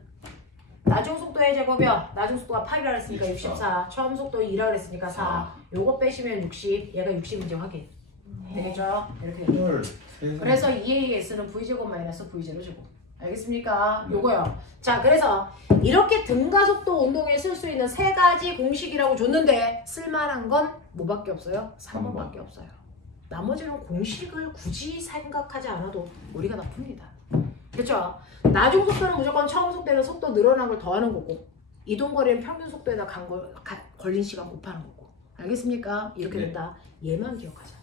나중 속도의 제곱이요. 나중 속도가 8이라 했으니까 64. 처음 속도 2라 했으니까 4. 요거 빼시면 60. 얘가 60인지 확인. 되겠죠? 이렇게 되죠. 그래서 2as는 v제곱 마이너스 v0 제곱. 알겠습니까? 요거요. 자, 그래서 이렇게 등가속도 운동에 쓸 수 있는 세 가지 공식이라고 줬는데 쓸만한 건 뭐밖에 없어요? 3번밖에 없어요. 나머지는 공식을 굳이 생각하지 않아도 우리가 다 풉니다. 그렇죠? 나중 속도는 무조건 처음 속도에는 속도 늘어난 걸 더하는 거고 이동거리는 평균 속도에다 걸린 시간 곱하는 거고. 알겠습니까? 이렇게 된다. 얘만 기억하자.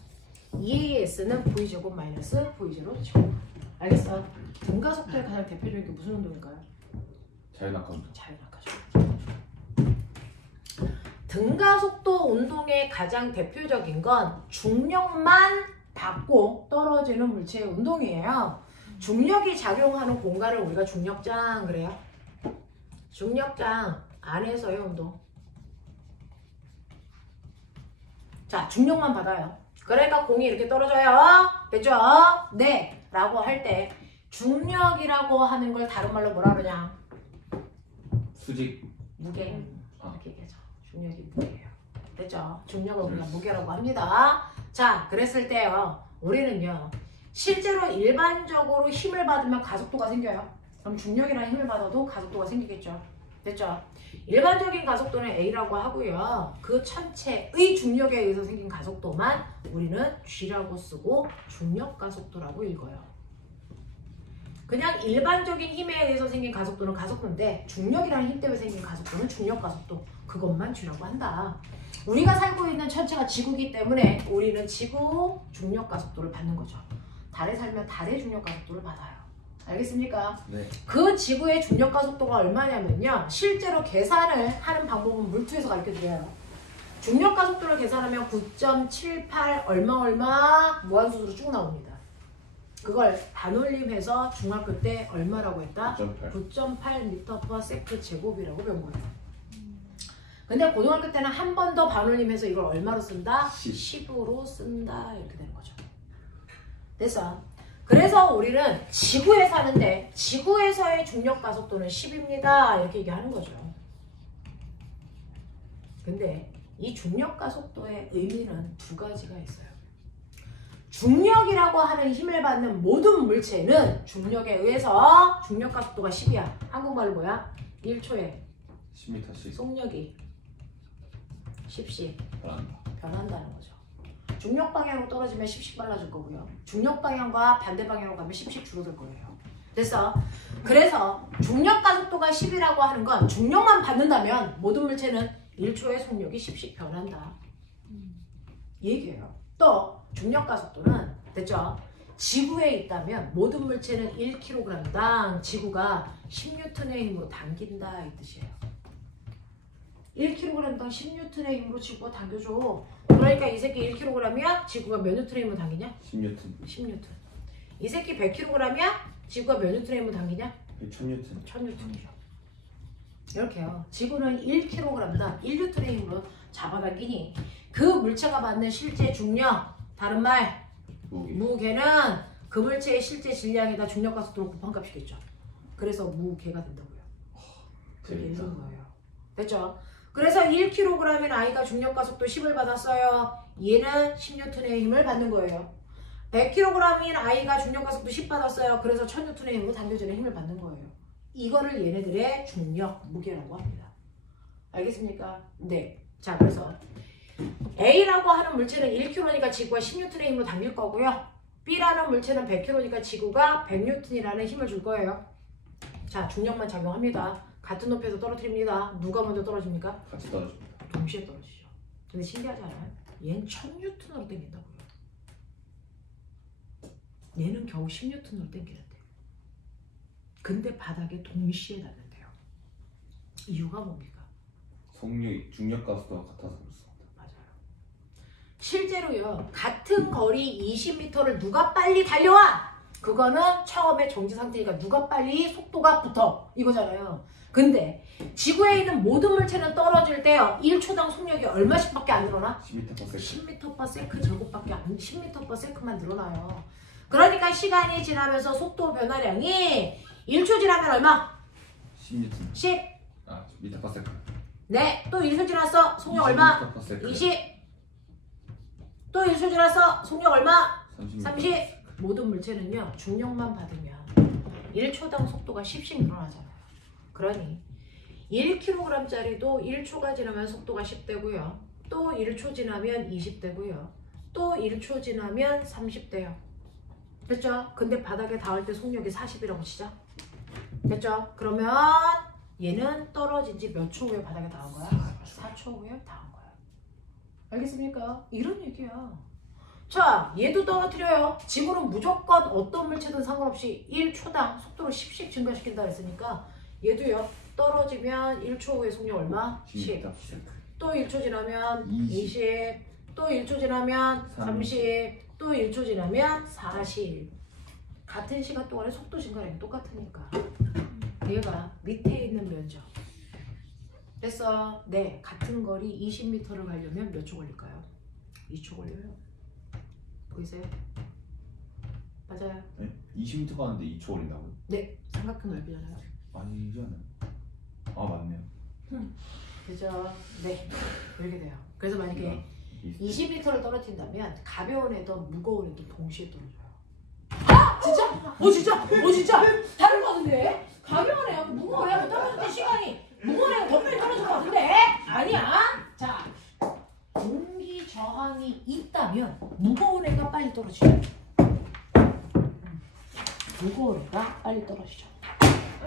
2as는 v제곱 마이너스 v0 제곱. 알겠어? 등가속도의 가장 대표적인 게 무슨 운동일까요? 자연낙하 운동. 자연낙하죠. 등가속도 운동의 가장 대표적인 건 중력만 받고 떨어지는 물체의 운동이에요. 중력이 작용하는 공간을 우리가 중력장 그래요. 중력장 안에서의 운동. 자, 중력만 받아요. 그러니까 공이 이렇게 떨어져요. 됐죠? 네. 라고 할 때 중력이라고 하는 걸 다른 말로 뭐라 그러냐? 수직. 무게. 이렇게 얘기하죠. 중력이 무게예요. 됐죠? 중력을 우리가 무게라고 합니다. 자, 그랬을 때요. 우리는요. 실제로 일반적으로 힘을 받으면 가속도가 생겨요. 그럼 중력이라는 힘을 받아도 가속도가 생기겠죠. 됐죠? 일반적인 가속도는 A라고 하고요. 그 전체의 중력에 의해서 생긴 가속도만 우리는 G라고 쓰고 중력 가속도라고 읽어요. 그냥 일반적인 힘에 의해서 생긴 가속도는 가속도인데 중력이라는 힘 때문에 생긴 가속도는 중력 가속도. 그것만 G라고 한다. 우리가 살고 있는 천체가 지구이기 때문에 우리는 지구 중력 가속도를 받는 거죠. 달에 살면 달의 중력 가속도를 받아요. 알겠습니까? 네. 그 지구의 중력 가속도가 얼마냐면요. 실제로 계산을 하는 방법은 물투에서 가르쳐드려요. 중력 가속도를 계산하면 9.78 얼마 무한수수로 쭉 나옵니다. 그걸 반올림해서 중학교 때 얼마라고 했다? 9.8. 9.8m/s 제곱이라고 배운 거예요. 근데 고등학교 때는 한 번 더 반올림해서 이걸 얼마로 쓴다? 10으로 쓴다. 이렇게 되는 거죠. 됐어. 그래서 우리는 지구에 사는데 지구에서의 중력 가속도는 10입니다. 이렇게 얘기하는 거죠. 근데 이 중력 가속도의 의미는 두 가지가 있어요. 중력이라고 하는 힘을 받는 모든 물체는 중력에 의해서 중력 가속도가 10이야. 한국말로 뭐야? 1초에 10m씩 속력이 10씩 변한다. 변한다는 거죠. 중력 방향으로 떨어지면 10씩 빨라질 거고요. 중력 방향과 반대 방향으로 가면 10씩 줄어들 거예요. 됐어? 그래서 중력 가속도가 10이라고 하는 건 중력만 받는다면 모든 물체는 1초에 속력이 10씩 변한다. 얘기예요. 또 중력 가속도는 됐죠? 지구에 있다면 모든 물체는 1kg당 지구가 10N의 힘으로 당긴다 이 뜻이에요. 1kg당 10N의 힘으로 지구가 당겨줘. 그러니까 이 새끼 1kg이야? 지구가 몇 N의 힘으로 당기냐? 10N. 10N. 이 새끼 100kg이야? 지구가 몇 N의 힘으로 당기냐? 1000N. 1000N이죠. 이렇게요. 지구는 1kg당 1N의 힘으로 잡아당기니 그 물체가 받는 실제 중력, 다른 말 무게는 그 물체의 실제 질량에다 중력 가속도로 곱한 값이겠죠. 그래서 무게가 된다고요. 그렇게 읽은 거예요. 됐죠? 그래서 1kg인 아이가 중력 가속도 10을 받았어요. 얘는 10N의 힘을 받는 거예요. 100kg인 아이가 중력 가속도 10 받았어요. 그래서 1000N의 힘으로 당겨지는 힘을 받는 거예요. 이거를 얘네들의 중력 무게라고 합니다. 알겠습니까? 네. 자, 그래서 A라고 하는 물체는 1kg니까 지구가 10N의 힘으로 당길 거고요. B라는 물체는 100kg니까 지구가 100N이라는 힘을 줄 거예요. 자, 중력만 작용합니다. 같은 높이에서 떨어뜨립니다. 누가 먼저 떨어집니까? 같이 떨어집니다. 동시에 떨어지죠. 근데 신기하지 않아요? 얘는 1000N으로 당긴다고요. 얘는 겨우 10N으로 당기는데. 근데 바닥에 동시에 닿는데요. 이유가 뭡니까? 속력이 중력 가속도가 같아서 그렇습니다. 맞아요. 실제로요. 같은 거리 20m를 누가 빨리 달려와? 그거는 처음에 정지 상태니까 누가 빨리 속도가 붙어. 이거잖아요. 근데 지구에 있는 모든 물체는 떨어질 때요. 1초당 속력이 얼마씩밖에 안 늘어나? 10m/s. 10m/s 제곱밖에 안 10m/s만 늘어나요. 그러니까 시간이 지나면서 속도 변화량이 1초 지나면 얼마? 10N. 10. 아, m/s. 네. 또 1초 지났어. 속력 얼마? 20m/s. 20. 또 1초 지났어. 속력 얼마? 30. 30. 모든 물체는요. 중력만 받으면 1초당 속도가 10씩 늘어나잖아요. 그러니 1kg짜리도 1초가 지나면 속도가 10대고요. 또 1초 지나면 20대고요. 또 1초 지나면 30대요. 됐죠? 근데 바닥에 닿을 때 속력이 40이라고 치자. 됐죠? 그러면 얘는 떨어진 지 몇 초 후에 바닥에 닿은 거야? 4초 후에 닿은 거야. 알겠습니까? 이런 얘기야. 자, 얘도 떨어뜨려요. 지구는 무조건 어떤 물체든 상관없이 1초당 속도를 10씩 증가시킨다 했으니까 얘도요. 떨어지면 1초 후에 속력 얼마? 10. 또 1초 지나면 20. 또 1초 지나면 30. 또 1초 지나면 40. 같은 시간 동안에 속도 증가량이 똑같으니까 얘가 밑에 있는 면적. 됐어. 네, 같은 거리 20m를 가려면 몇 초 걸릴까요? 2초 걸려요. 보이세요? 맞아요. 네? 20m 가는데 2초 걸린다고요? 네, 삼각형 넓이잖아요. 아니지 않아요? 아, 맞네요. 그죠? 네, 이렇게 돼요. 그래서 만약에 20m를 떨어뜨린다면 가벼운 애도 무거운 애도 동시에 떨어져요. 아! 진짜? 진짜? 다른 거 같은데? 가벼운 애하고 무거운 애하고 떨어질 때 시간이 무거운 애가 더 빨리 떨어질 것 같은데? 아니야. 자, 공기 저항이 있다면 무거운 애가 빨리 떨어지죠. 무거운 애가 빨리 떨어지죠.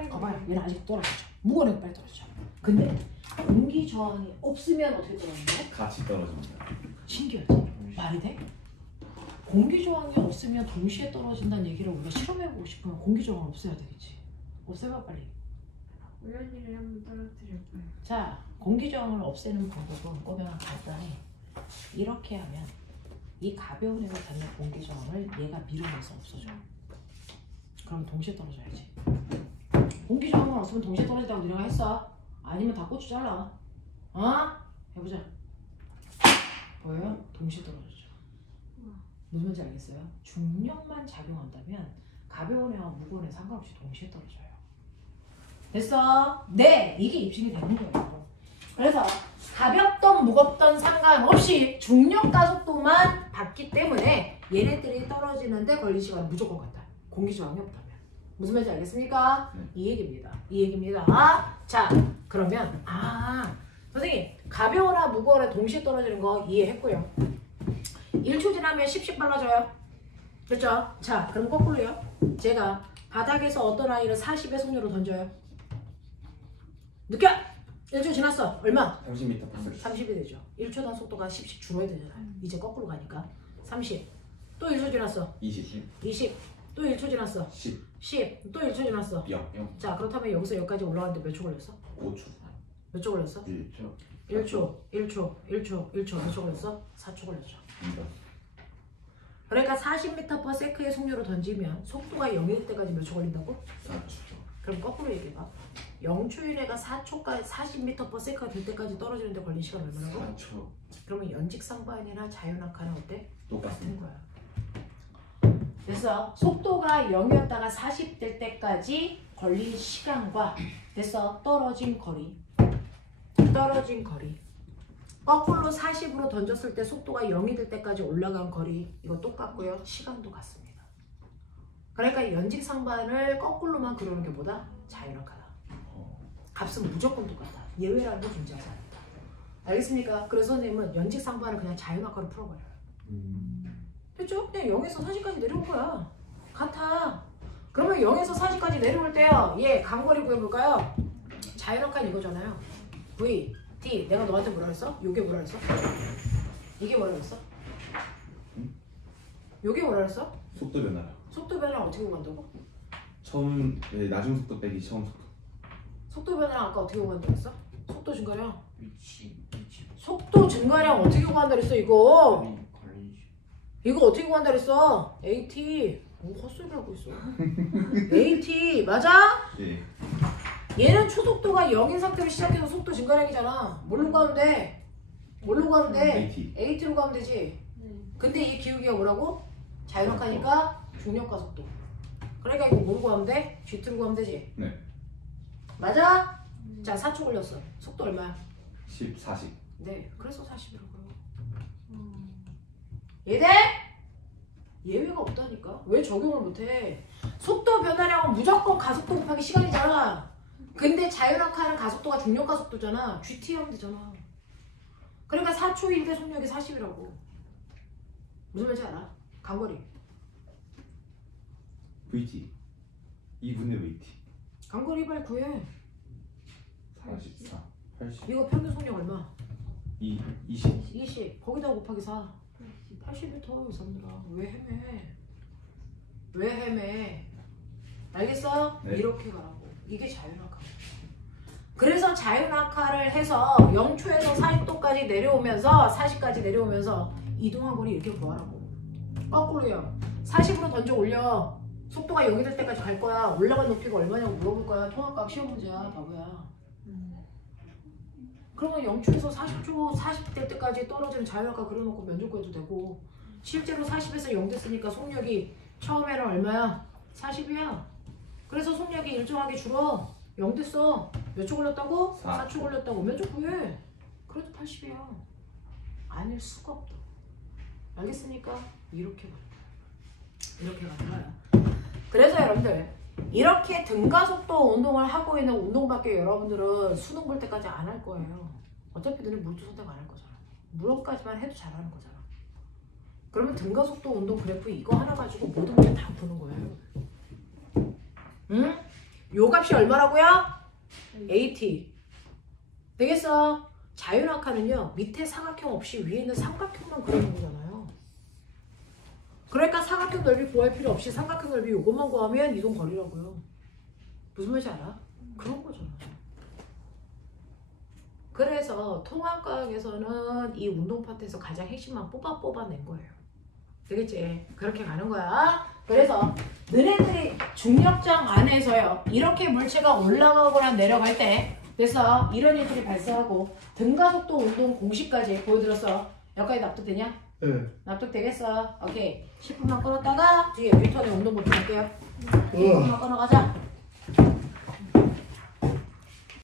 봐봐요. 얘는 아직 떨어지죠. 무거운 애가 빨리 떨어지죠. 근데 공기 저항이 없으면 어떻게 떨어지나요? 같이 떨어집니다. 신기하지? 말이 돼? 공기 저항이 없으면 동시에 떨어진다는 얘기를 우리가 실험해보고 싶으면 공기 저항을 없애야 되겠지. 없애봐 빨리. 우연히를 한번 떨어뜨려봐요. 자, 공기 저항을 없애는 방법은 꼬맹아 간단해. 이렇게 하면 이 가벼운 애가 닿는 공기 저항을 얘가 밀어내서 없어져. 그럼 동시에 떨어져야지. 공기 저항만 없으면 동시에 떨어진다고 너네가 했어? 아니면 다 고추 잘라. 어? 해보자. 보여요? 동시에 떨어지죠. 무슨 말인지 알겠어요? 중력만 작용한다면 가벼운 애와 무거운 애 상관없이 동시에 떨어져요. 됐어? 네! 이게 입증이 되는 거예요. 그래서 가볍던 무겁던 상관없이 중력 가속도만 받기 때문에 얘네들이 떨어지는데 걸린 시간은 무조건 같다. 공기 저항이 없다면. 무슨 말인지 알겠습니까? 네. 이 얘기입니다. 이 얘기입니다. 자, 그러면 선생님 가벼워나 무거워나 동시에 떨어지는 거 이해했고요. 1초 지나면 10씩 빨라져요. 그렇죠? 자, 그럼 거꾸로요. 제가 바닥에서 어떤 아이를 40의 속력으로 던져요. 느껴! 1초 지났어. 얼마? 30m per second. 30이 되죠. 1초당 속도가 10씩 줄어야 되잖아요. 이제 거꾸로 가니까 30. 또 1초 지났어. 20. 20. 또 1초 지났어. 10. 10. 또 1초 지났어. 0. 자, 그렇다면 여기서 여기까지 올라가는데 몇 초 걸렸어? 5초. 몇 초 걸렸어? 1초. 1초 몇 초 걸렸어? 4초 걸렸죠. 그러니까 40m/s의 속력으로 던지면 속도가 0일 때까지 몇 초 걸린다고? 4초. 그럼 거꾸로 얘기해봐. 0초인 애가 4초까지 40m/s가 될 때까지 떨어지는데 걸린 시간 얼마라고? 4초. 그러면 연직상반이나 자연악하나 어때? 똑같습니다. 거야. 그래서 속도가 0이었다가 40 될 때까지 걸린 시간과 됐어 떨어진 거리 거꾸로 40으로 던졌을 때 속도가 0이 될 때까지 올라간 거리 이거 똑같고요. 시간도 같습니다. 그러니까 연직상반을 거꾸로만 그려는 게 보다 자연악하다. 값은 무조건 똑같다. 예외라는 게 존재하지 않는다. 알겠습니까? 그래서 선생님은 연직상반을 그냥 자연악하로 풀어버려요. 됐죠? 그냥 0에서 40까지 내려올 거야. 같아. 그러면 0에서 40까지 내려올 때요. 얘 간거리 구해볼까요? 자연악한 이거잖아요. V, D. 내가 너한테 뭐라 그랬어? 요게 뭐라 그랬어? 이게 뭐라 그랬어? 요게 뭐라 그랬어? 속도 변화라. 속도 변화를 어떻게 구한다고? 처음 나중 속도 빼기 처음 속도. 속도 변화를 아까 어떻게 구한다 그랬어? 속도 증가량. 위치. 속도 증가량 어떻게 구한다 그랬어 이거? 걸린 시. 이거 어떻게 구한다 그랬어? AT. 헛소리 하고 있어. AT 맞아? 예. 얘는 초속도가 0인 상태로 시작해서 속도 증가량이잖아. 뭘로 가면 돼? 뭘로 가면 돼? AT. AT로 가면 되지. 근데 이 기울기가 뭐라고? 자연악하니까 중력과 속도. 그러니까 이거 뭐로 구하면 돼? G트로 구하면 되지. 네. 맞아? 자, 4초 걸렸어. 속도 얼마야? 10, 40. 네, 그래서 40이라고요. 얘들? 예외가 없다니까. 왜 적용을 못해? 속도 변화량은 무조건 가속도 곱하기 시간이잖아. 근데 자연악하는 가속도가 중력 가속도잖아. GT 하면 되잖아. 그러니까 4초 1대 속력이 40이라고. 무슨 말인지 알아? 간거리. VT. 2분의 VT. 간거리 발 구해. 44. 80. 이거 평균 속력 얼마? 20. 20. 거기다 곱하기 4. 80m 이상들아. 왜 헤매? 알겠어? 네. 이렇게 가라고. 이게 자연악하. 그래서 자연악하를 해서 0초에서 40도까지 내려오면서 40까지 내려오면서 이동한 거리 이렇게 구하라고. 거꾸로요. 40으로 던져 올려. 속도가 0이 될 때까지 갈 거야. 올라간 높이가 얼마냐고 물어볼 거야. 통합과학 시험 문제야. 바보야. 그러면 0초에서 40초, 40 될 때까지 떨어지는 자연악하 그려놓고 면접 구해도 되고 실제로 40에서 0 됐으니까 속력이 처음에는 얼마야? 40이야. 그래서 속력이 일정하게 줄어. 0 됐어. 몇 초 걸렸다고? 4초 걸렸다고. 면접 구해. 그래도 80이야. 아닐 수가 없다. 알겠습니까? 이렇게 가는 거야. 그래서 여러분들 이렇게 등가속도 운동을 하고 있는 운동밖에 여러분들은 수능 볼 때까지 안 할 거예요. 어차피 너네 물도 선택 안 할 거잖아. 물어까지만 해도 잘하는 거잖아. 그러면 등가속도 운동 그래프 이거 하나 가지고 모든 문제 다 푸는 거예요. 응? 요 값이 얼마라고요? AT. 되겠어? 자연악하는요 밑에 사각형 없이 위에 있는 삼각형만 그리는 거잖아요. 그러니까 사각형 넓이 구할 필요 없이 삼각형 넓이 요것만 구하면 이동 거리라고요. 무슨 말인지 알아? 그런 거잖아. 그래서 통합과학에서는 이 운동 파트에서 가장 핵심만 뽑아낸 거예요. 되겠지? 그렇게 가는 거야. 그래서 너네들이 중력장 안에서요 이렇게 물체가 올라가거나 내려갈 때 그래서 이런 일들이 발생하고 등가속도 운동 공식까지 보여드렸어. 여기까지 납득되냐? 네. 납득되겠어. 오케이 10분만 끊었다가 뒤에 뉴턴의 운동부터 할게요. 10분만 끊어가자.